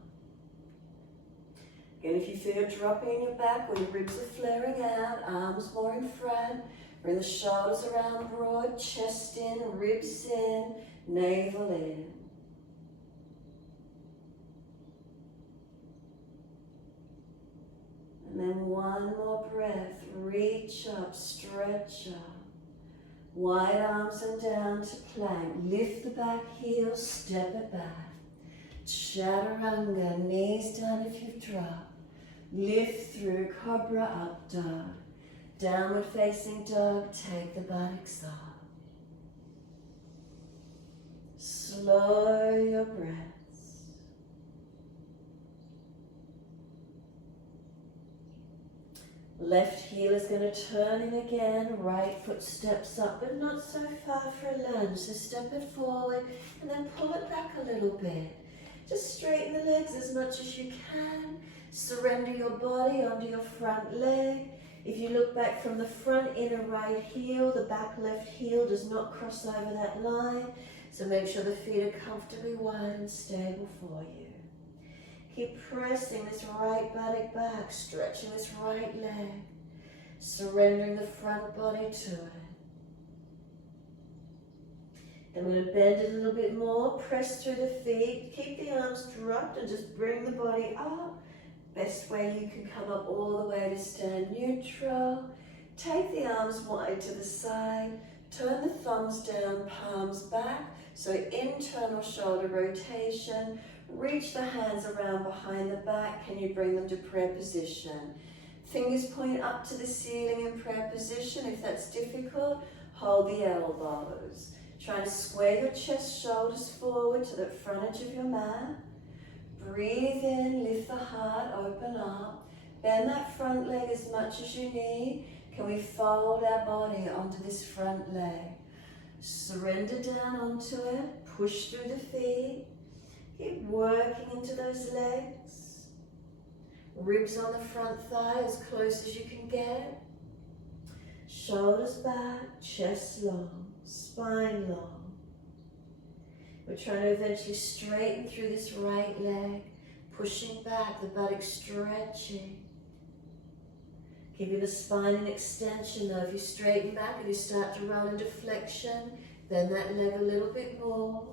Again, if you feel dropping in your back or your ribs are flaring out, arms more in front, bring the shoulders around broad, chest in, ribs in, navel in. And then one more breath, reach up, stretch up. Wide arms and down to plank. Lift the back heel, step it back. Chaturanga, knees down if you've dropped. Lift through, cobra up dog. Downward facing dog, take the buttocks up. Slow your breaths. Left heel is going to turn in again. Right foot steps up, but not so far for a lunge. So step it forward and then pull it back a little bit. Just straighten the legs as much as you can. Surrender your body onto your front leg. If you look back from the front inner right heel, the back left heel does not cross over that line. So make sure the feet are comfortably wide and stable for you. Keep pressing this right buttock back, stretching this right leg, surrendering the front body to it. Then we're going to bend it a little bit more, press through the feet, keep the arms dropped and just bring the body up. Best way you can come up all the way to stand neutral. Take the arms wide to the side, turn the thumbs down, palms back. So internal shoulder rotation. Reach the hands around behind the back. Can you bring them to prayer position? Fingers point up to the ceiling in prayer position. If that's difficult, hold the elbows. Try and square your chest, shoulders forward to the front edge of your mat. Breathe in, lift the heart, open up. Bend that front leg as much as you need. Can we fold our body onto this front leg? Surrender down onto it. Push through the feet. Keep working into those legs. Ribs on the front thigh as close as you can get. Shoulders back, chest long, spine long. We're trying to eventually straighten through this right leg, pushing back, the buttock stretching. Keeping the spine in extension though. If you straighten back and you start to roll into flexion, bend that leg a little bit more.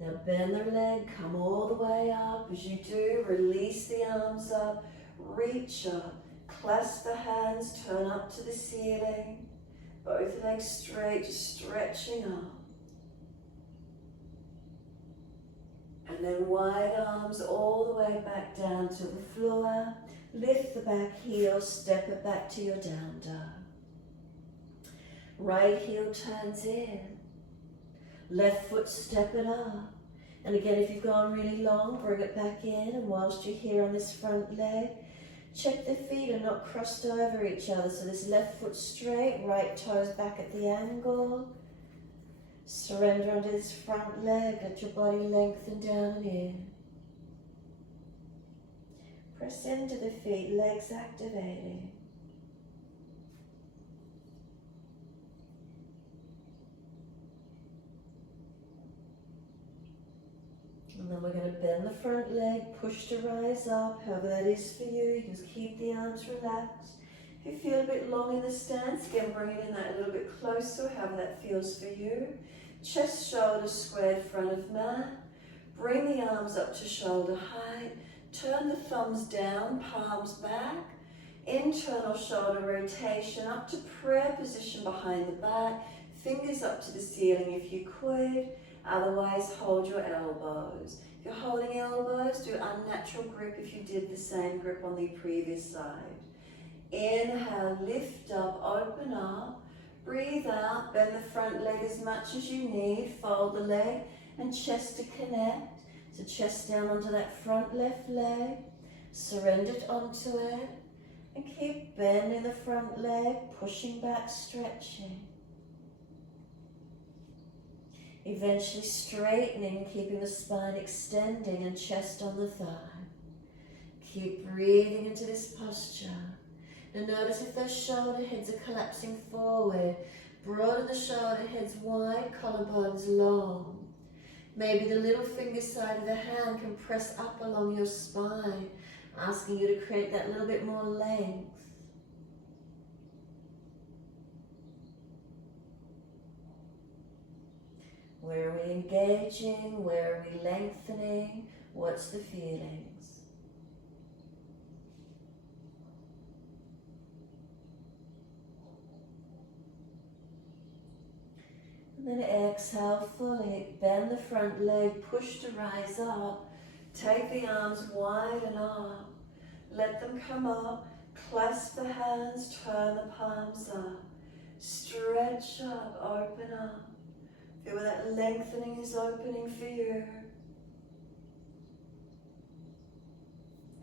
Now bend the leg, come all the way up. As you do, release the arms up, reach up, clasp the hands, turn up to the ceiling. Both legs straight, just stretching up. And then wide arms all the way back down to the floor. Lift the back heel, step it back to your down dog. Right heel turns in. Left foot step it up. And again, if you've gone really long, bring it back in. And whilst you're here on this front leg, check the feet are not crossed over each other. So this left foot straight, right toes back at the angle. Surrender onto this front leg. Let your body lengthen down and in. Press into the feet, legs activating. And then we're going to bend the front leg, push to rise up, however that is for you. You just keep the arms relaxed. If you feel a bit long in the stance, again bring it in that a little bit closer, however that feels for you. Chest, shoulders squared, front of mat. Bring the arms up to shoulder height. Turn the thumbs down, palms back. Internal shoulder rotation up to prayer position behind the back. Fingers up to the ceiling if you could. Otherwise, hold your elbows. If you're holding elbows, do unnatural grip if you did the same grip on the previous side. Inhale, lift up, open up. Breathe out, bend the front leg as much as you need. Fold the leg and chest to connect. So chest down onto that front left leg. Surrender onto it. And keep bending the front leg, pushing back, stretching. Eventually straightening, keeping the spine extending and chest on the thigh. Keep breathing into this posture. And notice if those shoulder heads are collapsing forward, broaden the shoulder heads wide, collarbones long. Maybe the little finger side of the hand can press up along your spine, asking you to create that little bit more length. Where are we engaging? Where are we lengthening? What's the feelings? And then exhale fully. Bend the front leg, push to rise up. Take the arms wide and up. Let them come up. Clasp the hands, turn the palms up. Stretch up, open up. Feel where that lengthening is opening for you.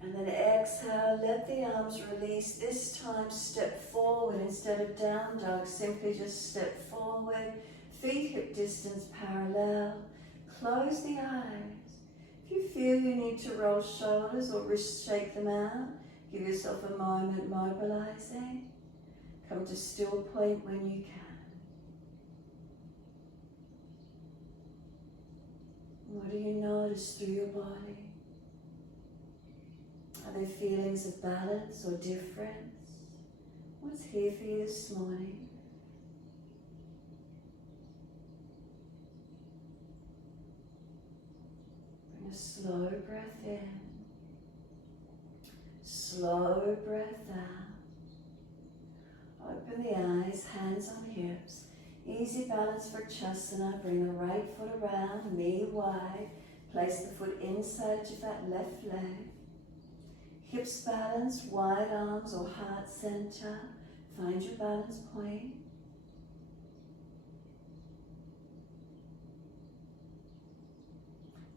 And then exhale, let the arms release. This time step forward instead of down dog. Simply just step forward. Feet hip distance parallel. Close the eyes. If you feel you need to roll shoulders or wrists, shake them out. Give yourself a moment mobilizing. Come to still point when you can. What do you notice through your body? Are there feelings of balance or difference? What's here for you this morning? Bring a slow breath in, slow breath out. Open the eyes, hands on hips. Easy balance for Tadasana. Bring the right foot around, knee wide. Place the foot inside of that left leg. Hips balance, wide arms or heart center. Find your balance point.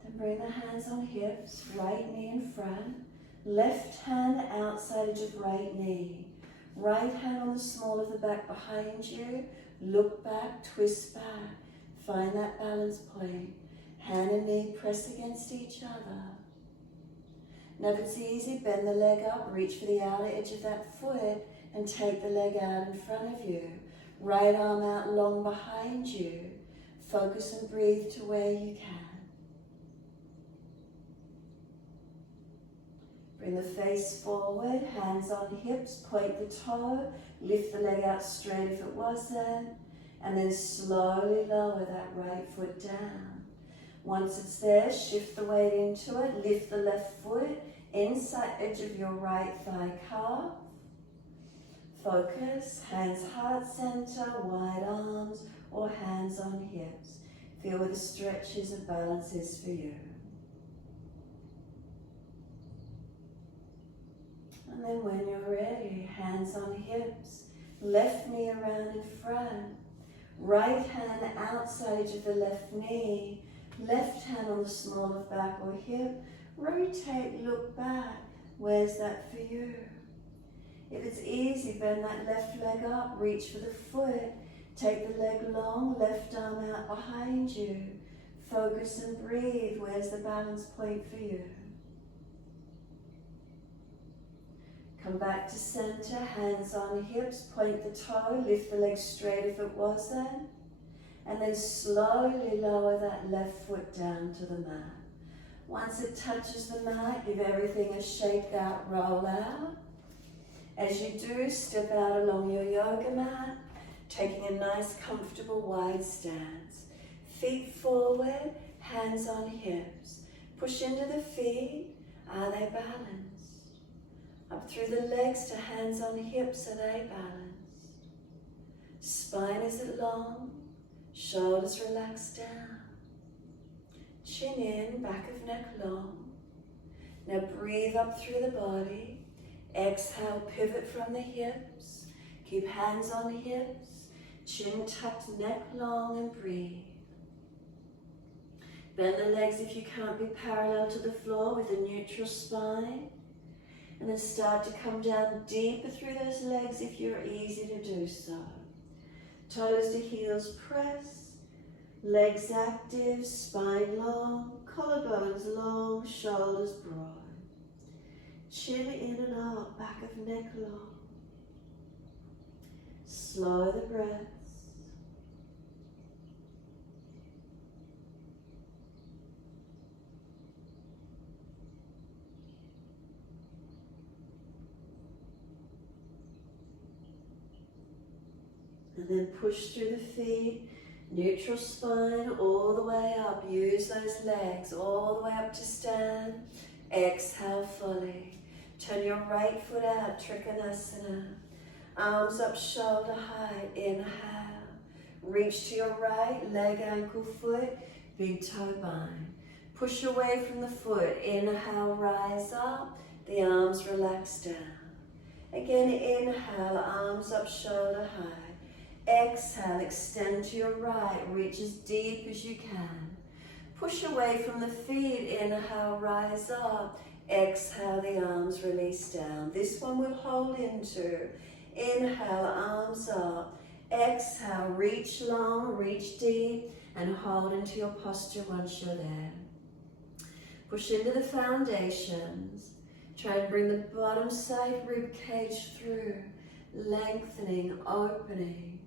Then bring the hands on hips, right knee in front. Left hand outside edge of right knee. Right hand on the small of the back behind you. Look back, twist back. Find that balance point. Hand and knee press against each other. Now if it's easy, bend the leg up, reach for the outer edge of that foot and take the leg out in front of you. Right arm out long behind you. Focus and breathe to where you can. Bring the face forward, hands on hips, point the toe, lift the leg out straight if it wasn't, and then slowly lower that right foot down. Once it's there, shift the weight into it, lift the left foot, inside edge of your right thigh calf. Focus, hands heart center, wide arms, or hands on hips. Feel where the stretches and balance is for you. And then when you're ready, hands on hips, left knee around in front, right hand outside edge of the left knee, left hand on the small of back or hip, rotate, look back. Where's that for you? If it's easy, bend that left leg up, reach for the foot, take the leg long, left arm out behind you. Focus and breathe. Where's the balance point for you? Come back to center, hands on hips, point the toe, lift the leg straight if it wasn't, and then slowly lower that left foot down to the mat. Once it touches the mat, give everything a shake out, roll out. As you do, step out along your yoga mat, taking a nice, comfortable, wide stance. Feet forward, hands on hips. Push into the feet. Are they balanced? Up through the legs to hands on hips. Are they balanced? Spine, is it long? Shoulders relaxed down. Chin in, back of neck long. Now breathe up through the body. Exhale, pivot from the hips. Keep hands on hips. Chin tucked, neck long, and breathe. Bend the legs if you can't be parallel to the floor with a neutral spine. And then start to come down deeper through those legs if you're easy to do so. Toes to heels press. Legs active, spine long, collarbones long, shoulders broad. Chin in and out, back of neck long. Slow the breaths. And then push through the feet, neutral spine all the way up. Use those legs all the way up to stand. Exhale fully. Turn your right foot out, Tadasana. Arms up shoulder height, inhale. Reach to your right, leg, ankle, foot, big toe bind. Push away from the foot, inhale, rise up. The arms relax down. Again, inhale, arms up shoulder height. Exhale, extend to your right, reach as deep as you can. Push away from the feet, inhale, rise up. Exhale, the arms release down. This one we'll hold into. Inhale, arms up. Exhale, reach long, reach deep, and hold into your posture once you're there. Push into the foundations. Try and bring the bottom side rib cage through, lengthening, opening,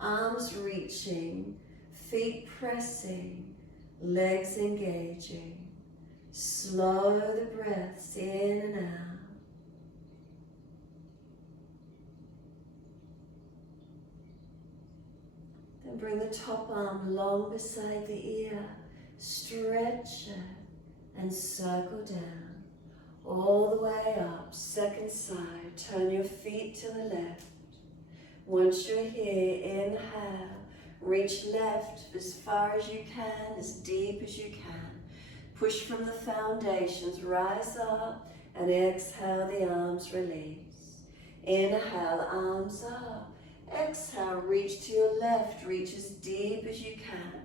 arms reaching, feet pressing, legs engaging. Slow the breaths in and out. Then bring the top arm long beside the ear, stretch it and circle down, all the way up, second side. Turn your feet to the left. Once you're here, inhale, reach left as far as you can, as deep as you can. Push from the foundations, rise up, and exhale, the arms release. Inhale, arms up. Exhale, reach to your left, reach as deep as you can.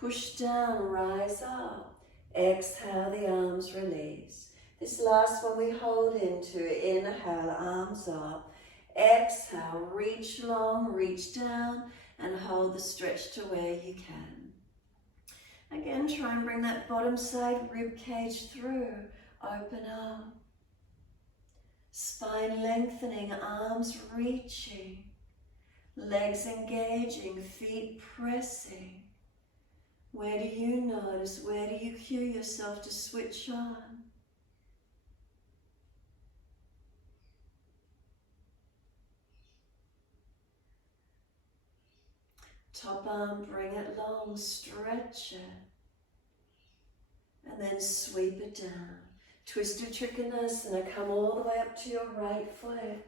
Push down, rise up. Exhale, the arms release. This last one we hold into. Inhale, arms up. Exhale, reach long, reach down, and hold the stretch to where you can. Again, try and bring that bottom side rib cage through. Open up. Spine lengthening, arms reaching, legs engaging, feet pressing. Where do you notice? Where do you cue yourself to switch on? Top arm, bring it long, stretch it. And then sweep it down. Twisted Trikonasana, come all the way up to your right foot.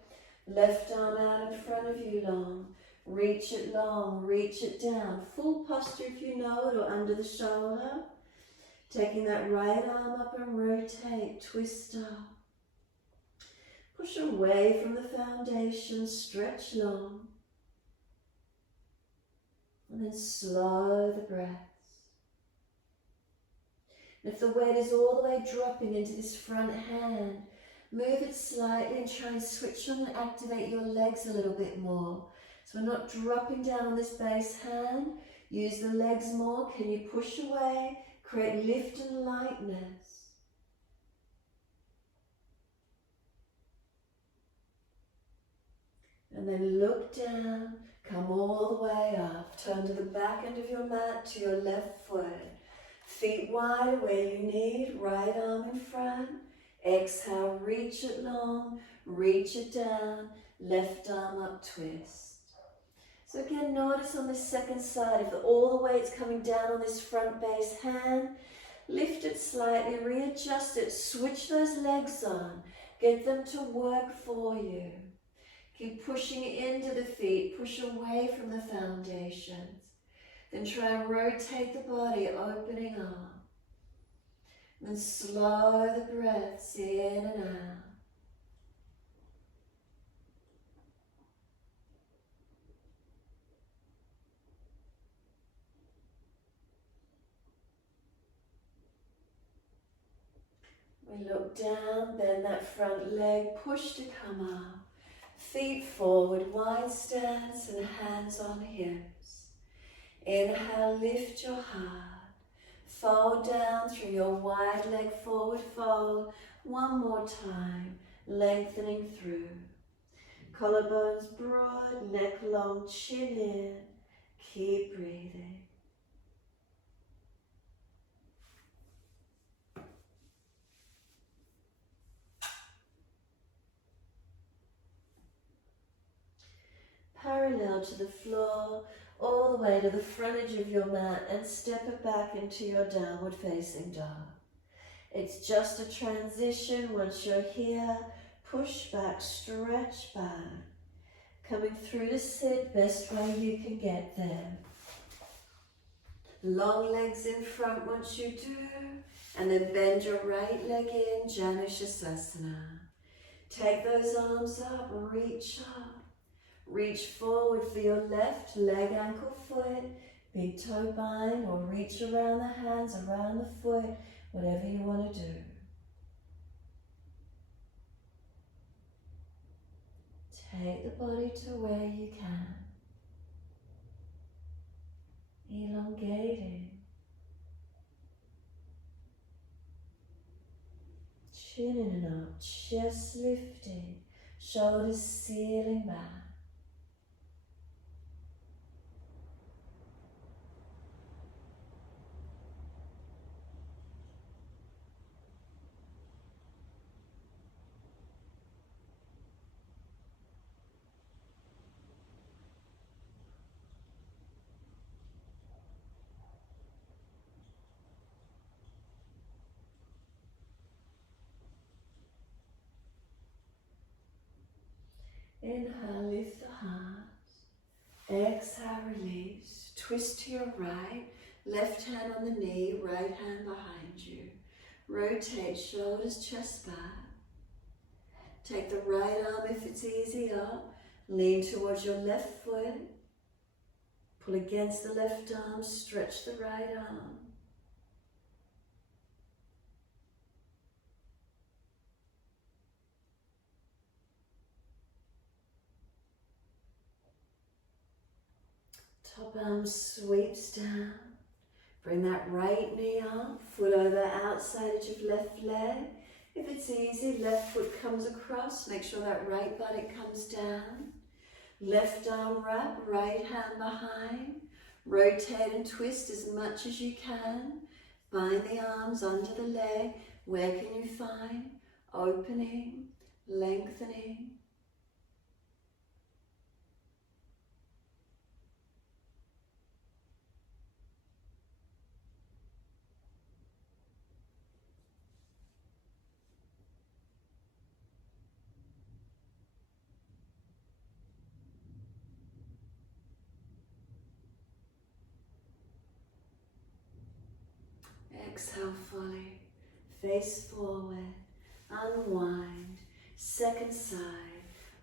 Left arm out in front of you long. Reach it long, reach it down. Full posture if you know it, or under the shoulder. Taking that right arm up and rotate, twist up. Push away from the foundation, stretch long. And then slow the breaths. And if the weight is all the way dropping into this front hand, move it slightly and try and switch on and activate your legs a little bit more. So we're not dropping down on this base hand. Use the legs more. Can you push away? Create lift and lightness. And then look down. Come all the way up. Turn to the back end of your mat, to your left foot. Feet wide where you need. Right arm in front. Exhale, reach it long. Reach it down. Left arm up, twist. So again, notice on this second side, if all the weight's coming down on this front base hand, lift it slightly, readjust it, switch those legs on. Get them to work for you. Keep pushing into the feet, push away from the foundations. Then try and rotate the body, opening up. Then slow the breaths in and out. We look down, bend that front leg, push to come up. Feet forward, wide stance and hands on hips. Inhale, lift your heart. Fold down through your wide leg, forward fold. One more time, lengthening through. Collarbones broad, neck long, chin in. Keep breathing. Parallel to the floor, all the way to the front edge of your mat, and step it back into your downward facing dog. It's just a transition. Once you're here, push back, stretch back. Coming through to sit, best way you can get there. Long legs in front once you do, and then bend your right leg in, Janushasana. Take those arms up, reach up. Reach forward for your left leg, ankle, foot, big toe bind, or reach around the hands, around the foot, whatever you want to do. Take the body to where you can. Elongating. Chin up, chest lifting, shoulders sealing back. Inhale, lift the heart. Exhale, release. Twist to your right. Left hand on the knee, right hand behind you. Rotate shoulders, chest back. Take the right arm if it's easy up. Lean towards your left foot. Pull against the left arm, stretch the right arm. Top arm sweeps down. Bring that right knee up, foot over outside edge of left leg. If it's easy, left foot comes across. Make sure that right buttock comes down. Left arm wrap, right hand behind. Rotate and twist as much as you can. Bind the arms under the leg. Where can you find? Opening, lengthening. Exhale fully, face forward, unwind, second side,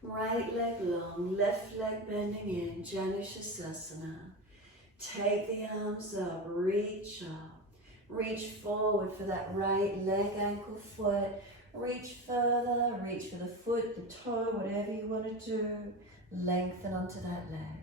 right leg long, left leg bending in, Janushasana. Take the arms up, reach forward for that right leg, ankle, foot, reach further, reach for the foot, the toe, whatever you want to do, lengthen onto that leg.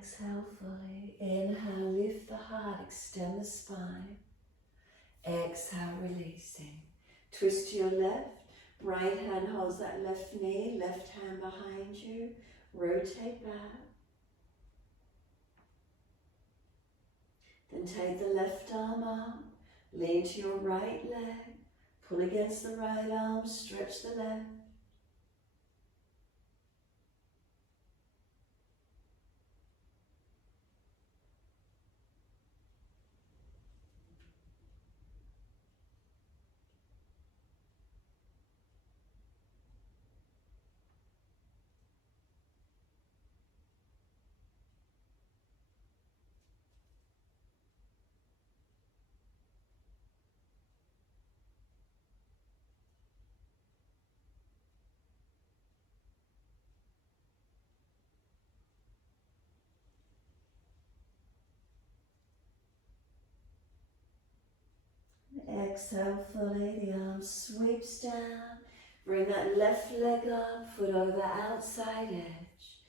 Exhale fully. Inhale, lift the heart, extend the spine. Exhale, releasing. Twist to your left. Right hand holds that left knee, left hand behind you. Rotate back. Then take the left arm up. Lean to your right leg. Pull against the right arm, stretch the left. Exhale fully, the arm sweeps down. Bring that left leg up, foot over outside edge.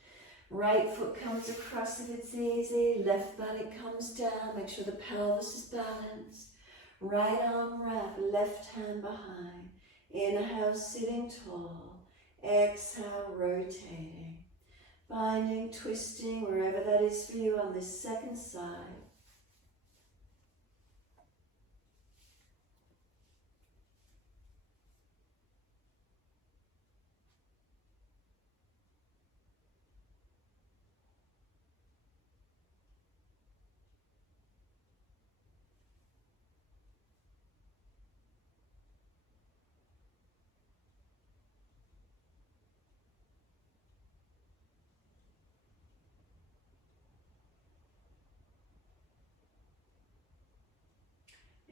Right foot comes across if it's easy. Left buttock comes down. Make sure the pelvis is balanced. Right arm wrap, left hand behind. Inhale, sitting tall. Exhale, rotating. Binding, twisting, wherever that is for you on this second side.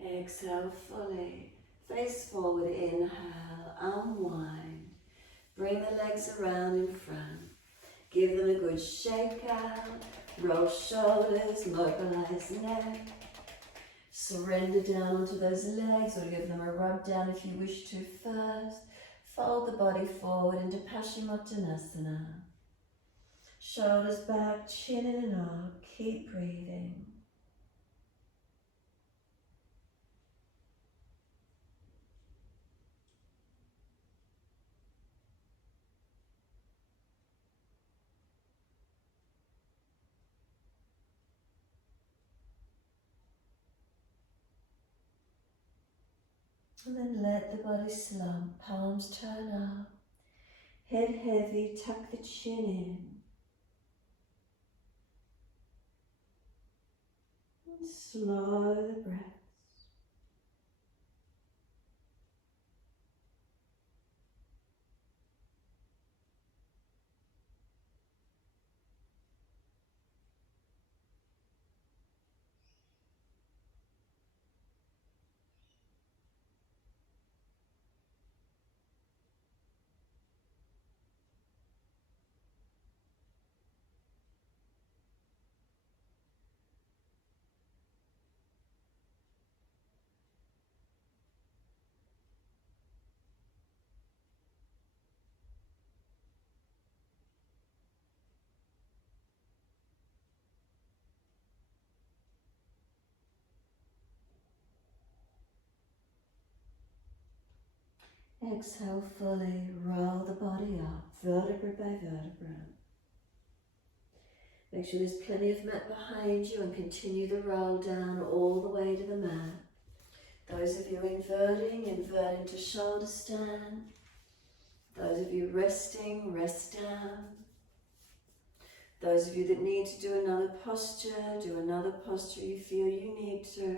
Exhale fully. Face forward, inhale, unwind. Bring the legs around in front. Give them a good shake out. Roll shoulders, mobilize neck. Surrender down onto those legs or give them a rub down if you wish to first. Fold the body forward into Paschimottanasana. Shoulders back, chin in and up. Keep breathing. And then let the body slump, palms turn up. Head heavy, tuck the chin in. And slow the breath. Exhale fully, roll the body up, vertebra by vertebra. Make sure there's plenty of mat behind you and continue the roll down all the way to the mat. Those of you inverting, invert into shoulder stand. Those of you resting, rest down. Those of you that need to do another posture you feel you need to.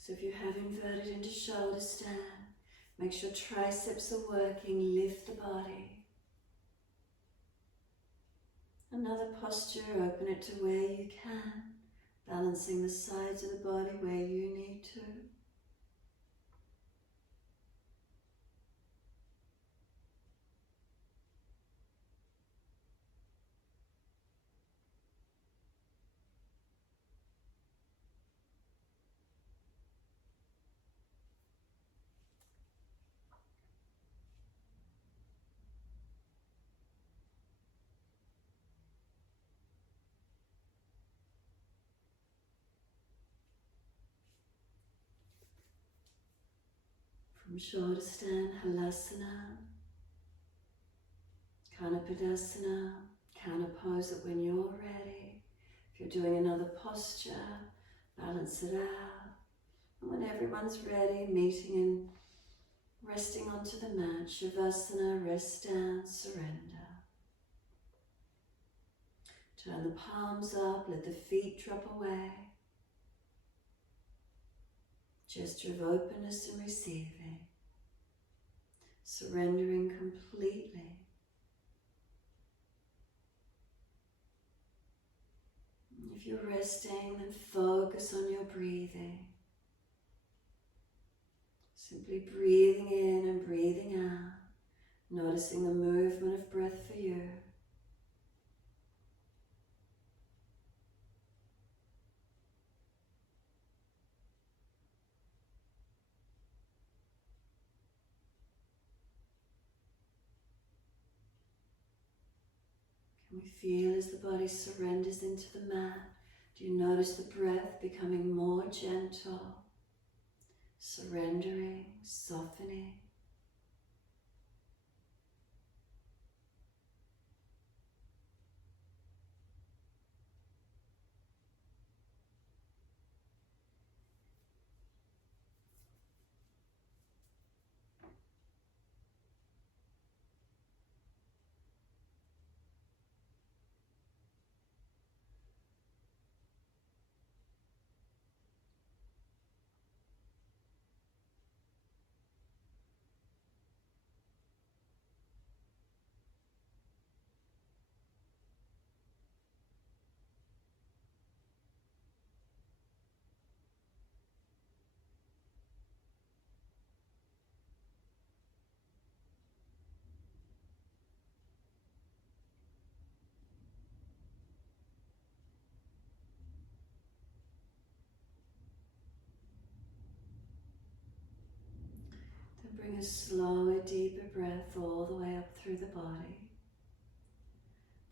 So if you have inverted into shoulder stand, make sure triceps are working, lift the body. Another posture, open it to where you can, balancing the sides of the body where you need to. From shoulder stand, Halasana, Tadasana, counter pose it when you're ready. If you're doing another posture, balance it out. And when everyone's ready, meeting and resting onto the mat, Shavasana, rest down, surrender. Turn the palms up, let the feet drop away. Gesture of openness and receiving. Surrendering completely. If you're resting, then focus on your breathing. Simply breathing in and breathing out, noticing the movement of breath for you. Can we feel as the body surrenders into the mat? Do you notice the breath becoming more gentle, surrendering, softening? Bring a slower, deeper breath all the way up through the body.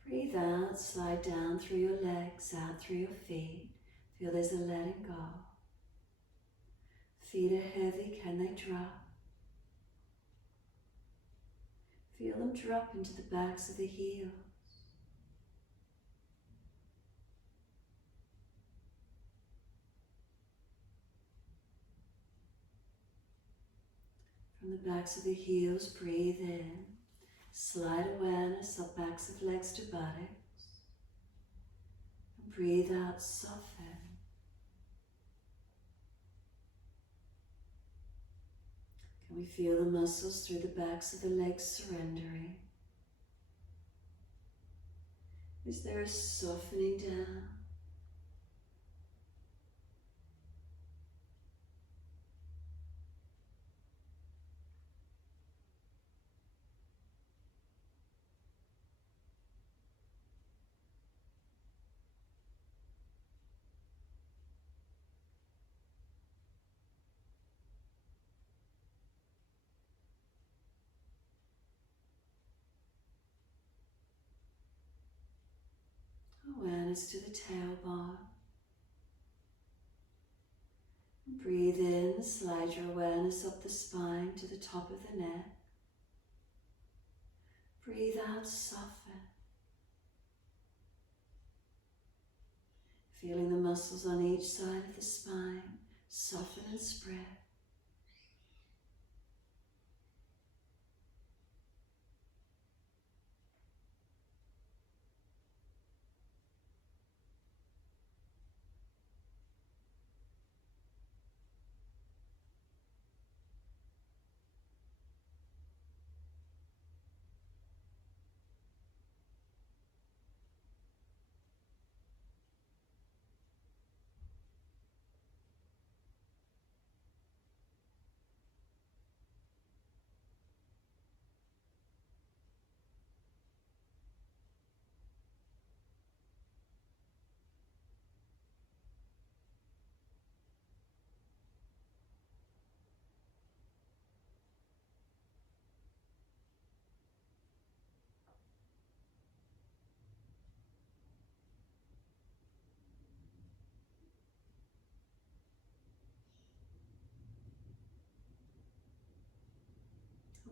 Breathe out, slide down through your legs, out through your feet. Feel there's a letting go. Feet are heavy, can they drop? Feel them drop into the backs of the heels. From the backs of the heels, breathe in. Slide awareness up backs of legs to buttocks. And breathe out, soften. Can we feel the muscles through the backs of the legs surrendering? Is there a softening down? Awareness to the tailbone. Breathe in, slide your awareness up the spine to the top of the neck. Breathe out, soften. Feeling the muscles on each side of the spine soften and spread.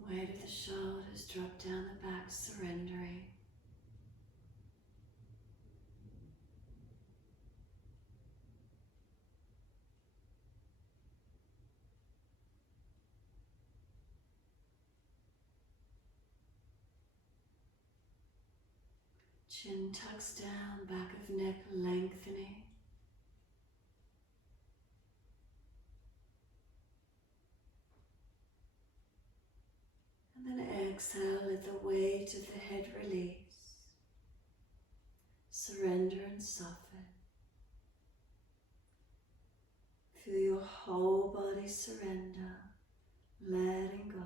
The weight of the shoulders drop down the back, surrendering. Chin tucks down, back of neck lengthening. And then exhale, let the weight of the head release. Surrender and soften. Feel your whole body surrender, letting go.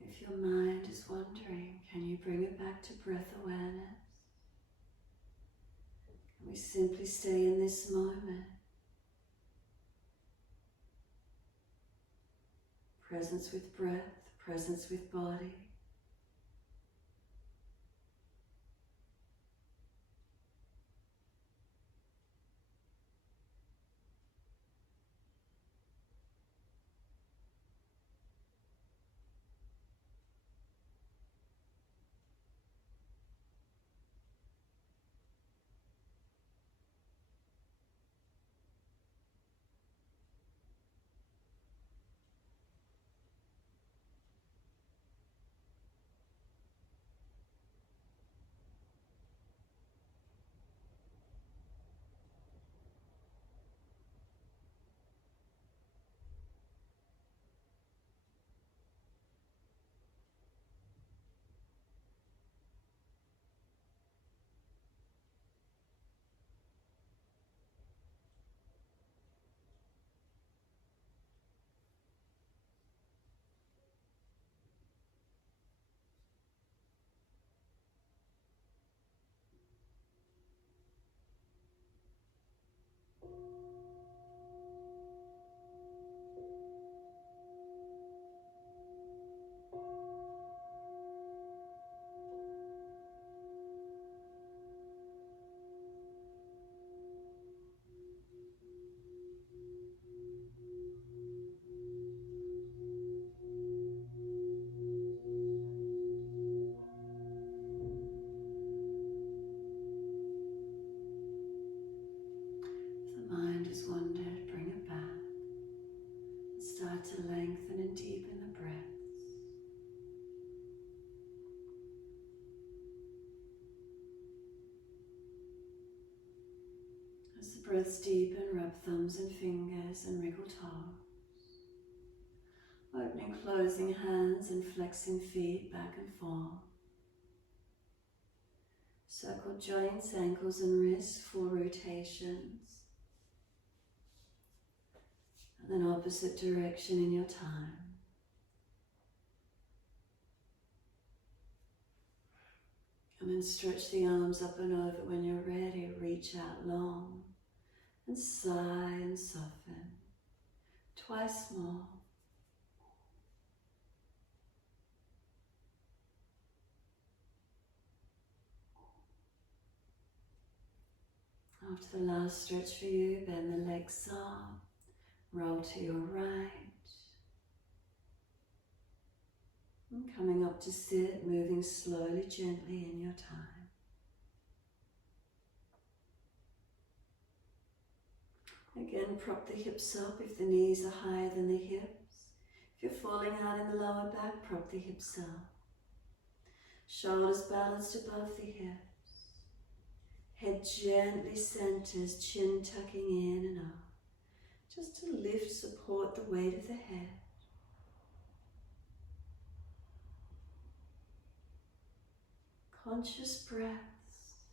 If your mind is wandering, can you bring it back to breath awareness? Can we simply stay in this moment? Presence with breath, presence with body. mind has wandered, bring it back. Start to lengthen and deepen the breaths. As the breaths deepen, rub thumbs and fingers and wriggle toes. Opening, closing hands and flexing feet back and forth. Circle joints, ankles and wrists, 4 rotations. And then opposite direction in your time. And then stretch the arms up and over. When you're ready, reach out long and sigh and soften. Twice more. After the last stretch for you, bend the legs up, roll to your right. And coming up to sit, moving slowly, gently in your time. Again, prop the hips up if the knees are higher than the hips. If you're falling out in the lower back, prop the hips up. Shoulders balanced above the hips. Head gently centers, chin tucking in and up. Just to lift, support the weight of the head. Conscious breaths.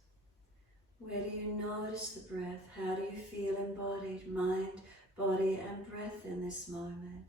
Where do you notice the breath? How do you feel embodied, mind, body and breath in this moment?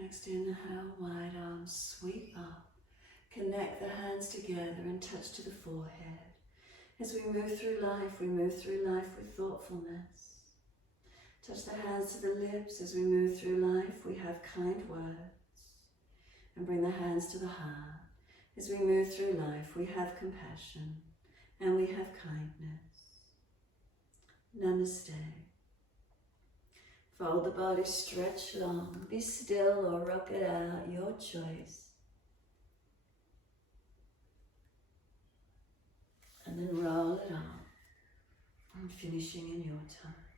Next inhale, wide arms sweep up. Connect the hands together and touch to the forehead. As we move through life with thoughtfulness. Touch the hands to the lips. As we move through life, we have kind words. And bring the hands to the heart. As we move through life, we have compassion and we have kindness. Namaste. Fold the body, stretch long, be still or rock it out, your choice. And then roll it up, and finishing in your time.